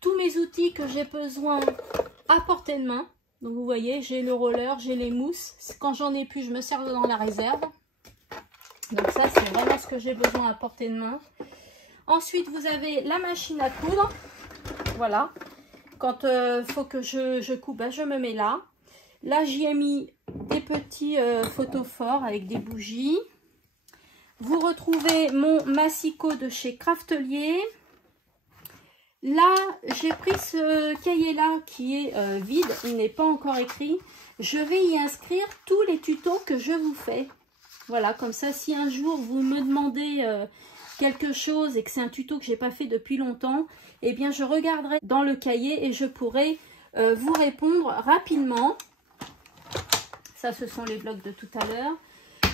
tous mes outils que j'ai besoin à portée de main. Donc vous voyez, j'ai le roller, j'ai les mousses. Quand j'en ai plus, je me sers dans la réserve. Donc ça, c'est vraiment ce que j'ai besoin à portée de main. Ensuite, vous avez la machine à coudre. Voilà, quand faut que je coupe, ben, je me mets là. Là, j'y ai mis des petits photophores avec des bougies. Vous retrouvez mon massicot de chez Craftelier. Là, j'ai pris ce cahier-là qui est vide, il n'est pas encore écrit. Je vais y inscrire tous les tutos que je vous fais. Voilà, comme ça, si un jour vous me demandez quelque chose et que c'est un tuto que j'ai pas fait depuis longtemps, eh bien, je regarderai dans le cahier et je pourrai vous répondre rapidement. Ça, ce sont les blocs de tout à l'heure.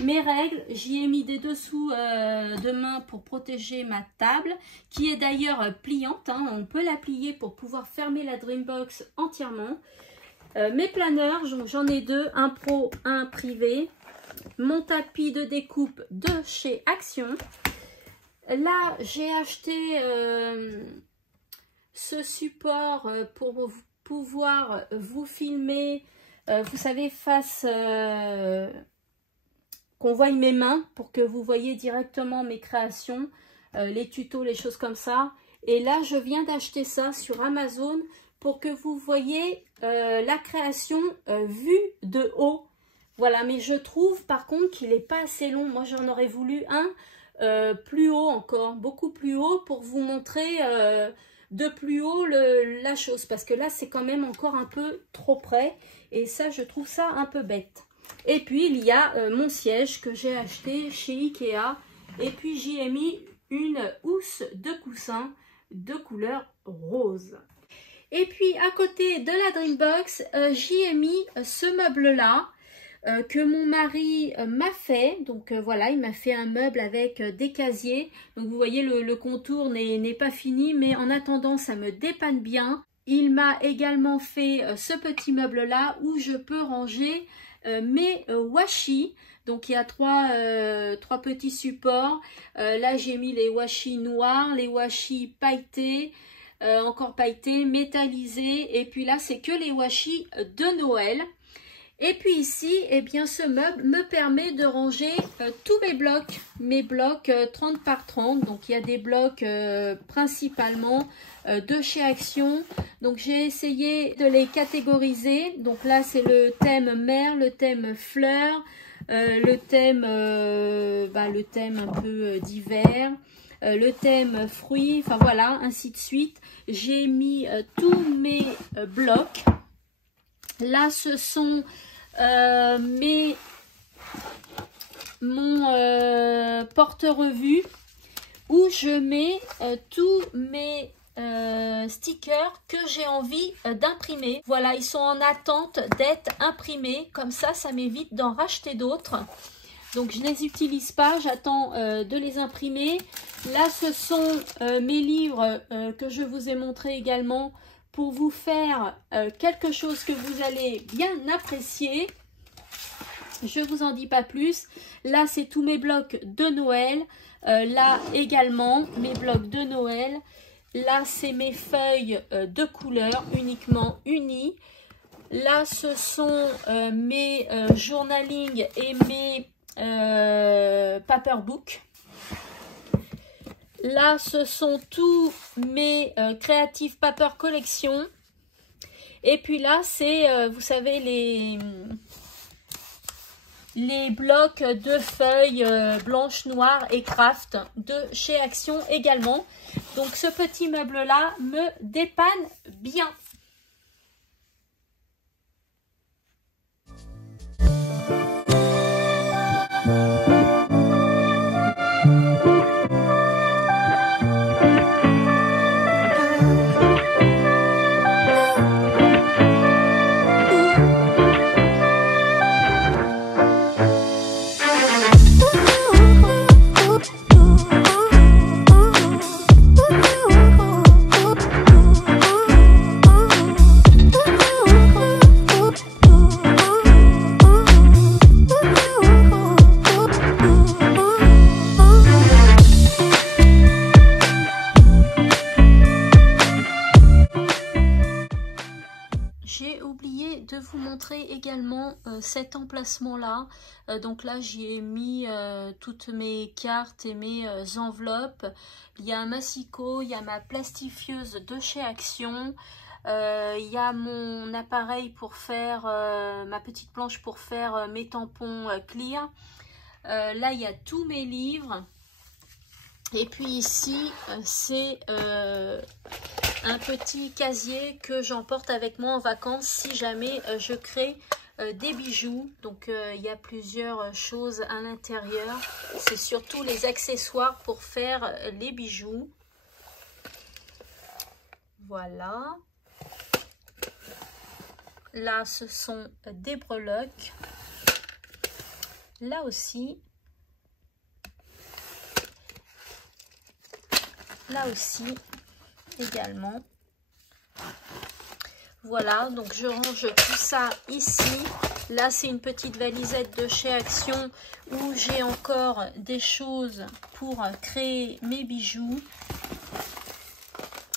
Mes règles, j'y ai mis des dessous de main pour protéger ma table, qui est d'ailleurs pliante, hein, on peut la plier pour pouvoir fermer la Dreambox entièrement. Mes planeurs, j'en ai deux, un pro, un privé. Mon tapis de découpe de chez Action. Là, j'ai acheté ce support pour pouvoir vous filmer, vous savez, face... qu'on voie mes mains pour que vous voyez directement mes créations, les tutos, les choses comme ça. Et là, je viens d'acheter ça sur Amazon pour que vous voyez la création vue de haut. Voilà, mais je trouve par contre qu'il n'est pas assez long. Moi, j'en aurais voulu un plus haut encore, beaucoup plus haut pour vous montrer de plus haut la chose. Parce que là, c'est quand même encore un peu trop près. Et ça, je trouve ça un peu bête. Et puis, il y a mon siège que j'ai acheté chez Ikea. Et puis, j'y ai mis une housse de coussin de couleur rose. Et puis, à côté de la Dreambox, j'y ai mis ce meuble-là que mon mari m'a fait. Donc, voilà, il m'a fait un meuble avec des casiers. Donc, vous voyez, le contour n'est pas fini. Mais en attendant, ça me dépanne bien. Il m'a également fait ce petit meuble-là où je peux ranger... mes washi. Donc il y a trois petits supports. Là j'ai mis les washi noirs, les washi pailletés, encore pailletés, métallisés, et puis là c'est que les washi de Noël. Et puis ici, eh bien ce meuble me permet de ranger tous mes blocs 30 par 30. Donc il y a des blocs principalement de chez Action. Donc j'ai essayé de les catégoriser. Donc là c'est le thème mer, le thème fleurs, le thème un peu d'hiver, le thème fruits, enfin voilà, ainsi de suite. J'ai mis tous mes blocs. Là ce sont mon porte-revue où je mets tous mes stickers que j'ai envie d'imprimer. Voilà, ils sont en attente d'être imprimés. Comme ça m'évite d'en racheter d'autres. Donc je ne les utilise pas, j'attends de les imprimer. Là, ce sont mes livres que je vous ai montrés également pour vous faire quelque chose que vous allez bien apprécier. Je ne vous en dis pas plus. Là, c'est tous mes blocs de Noël. Là également, mes blocs de Noël. Là, c'est mes feuilles de couleur uniquement unies. Là, ce sont mes journaling et mes paperbook. Là, ce sont tous mes Creative Paper Collection. Et puis là, c'est, vous savez, les blocs de feuilles blanches, noires et craft de chez Action également. Donc ce petit meuble là me dépanne bien. J'ai oublié de vous montrer également cet emplacement là. Donc là j'y ai mis toutes mes cartes et mes enveloppes. Il y a un massicot, il y a ma plastifieuse de chez Action. Il y a mon appareil pour faire ma petite planche pour faire mes tampons clear. Là il y a tous mes livres. Et puis ici c'est un petit casier que j'emporte avec moi en vacances si jamais je crée des bijoux. Donc il y a plusieurs choses à l'intérieur. C'est surtout les accessoires pour faire les bijoux. Voilà. Là ce sont des breloques. Là aussi. Là aussi également. Voilà, donc je range tout ça ici. Là c'est une petite valisette de chez Action où j'ai encore des choses pour créer mes bijoux.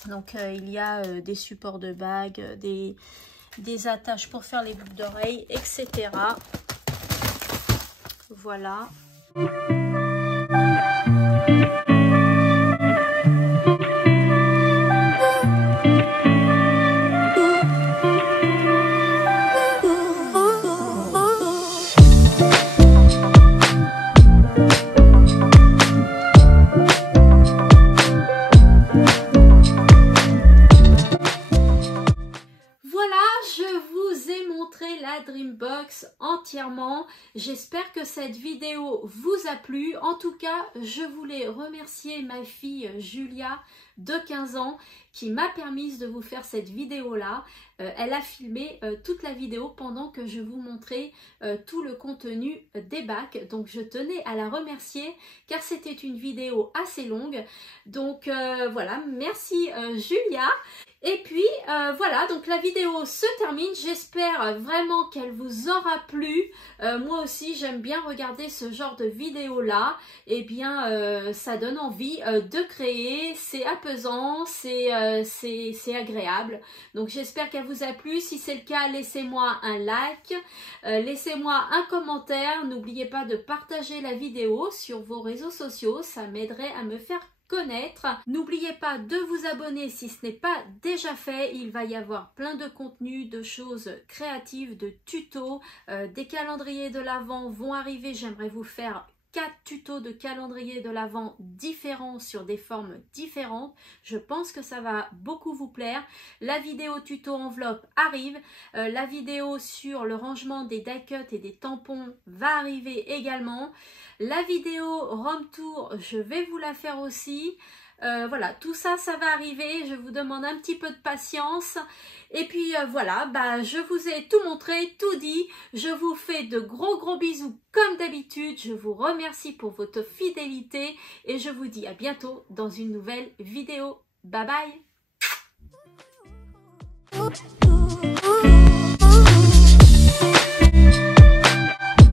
Donc il y a des supports de bagues, des attaches pour faire les boucles d'oreilles, etc. Voilà. Dreambox entièrement. J'espère que cette vidéo vous a plu. En tout cas, je voulais remercier ma fille Julia de 15 ans qui m'a permis de vous faire cette vidéo là. Elle a filmé toute la vidéo pendant que je vous montrais tout le contenu des bacs. Donc je tenais à la remercier car c'était une vidéo assez longue. Donc voilà, merci Julia. Et puis voilà, donc la vidéo se termine. J'espère vraiment qu'elle vous aura plu. Moi aussi j'aime bien regarder ce genre de vidéo là. Et bien ça donne envie de créer. C'est apaisant, c'est agréable. Donc j'espère qu'elle vous a plu. Si c'est le cas, laissez-moi un like, laissez-moi un commentaire. N'oubliez pas de partager la vidéo sur vos réseaux sociaux. Ça m'aiderait à me faire connaître. N'oubliez pas de vous abonner si ce n'est pas déjà fait. Il va y avoir plein de contenus, de choses créatives, de tutos, des calendriers de l'Avent vont arriver. J'aimerais vous faire 4 tutos de calendrier de l'Avent différents sur des formes différentes. Je pense que ça va beaucoup vous plaire. La vidéo tuto enveloppe arrive. La vidéo sur le rangement des die cuts et des tampons va arriver également. La vidéo Room Tour, je vais vous la faire aussi. Voilà, tout ça, ça va arriver. Je vous demande un petit peu de patience. Et puis voilà, bah, je vous ai tout montré, tout dit. Je vous fais de gros bisous comme d'habitude. Je vous remercie pour votre fidélité et je vous dis à bientôt dans une nouvelle vidéo. Bye bye.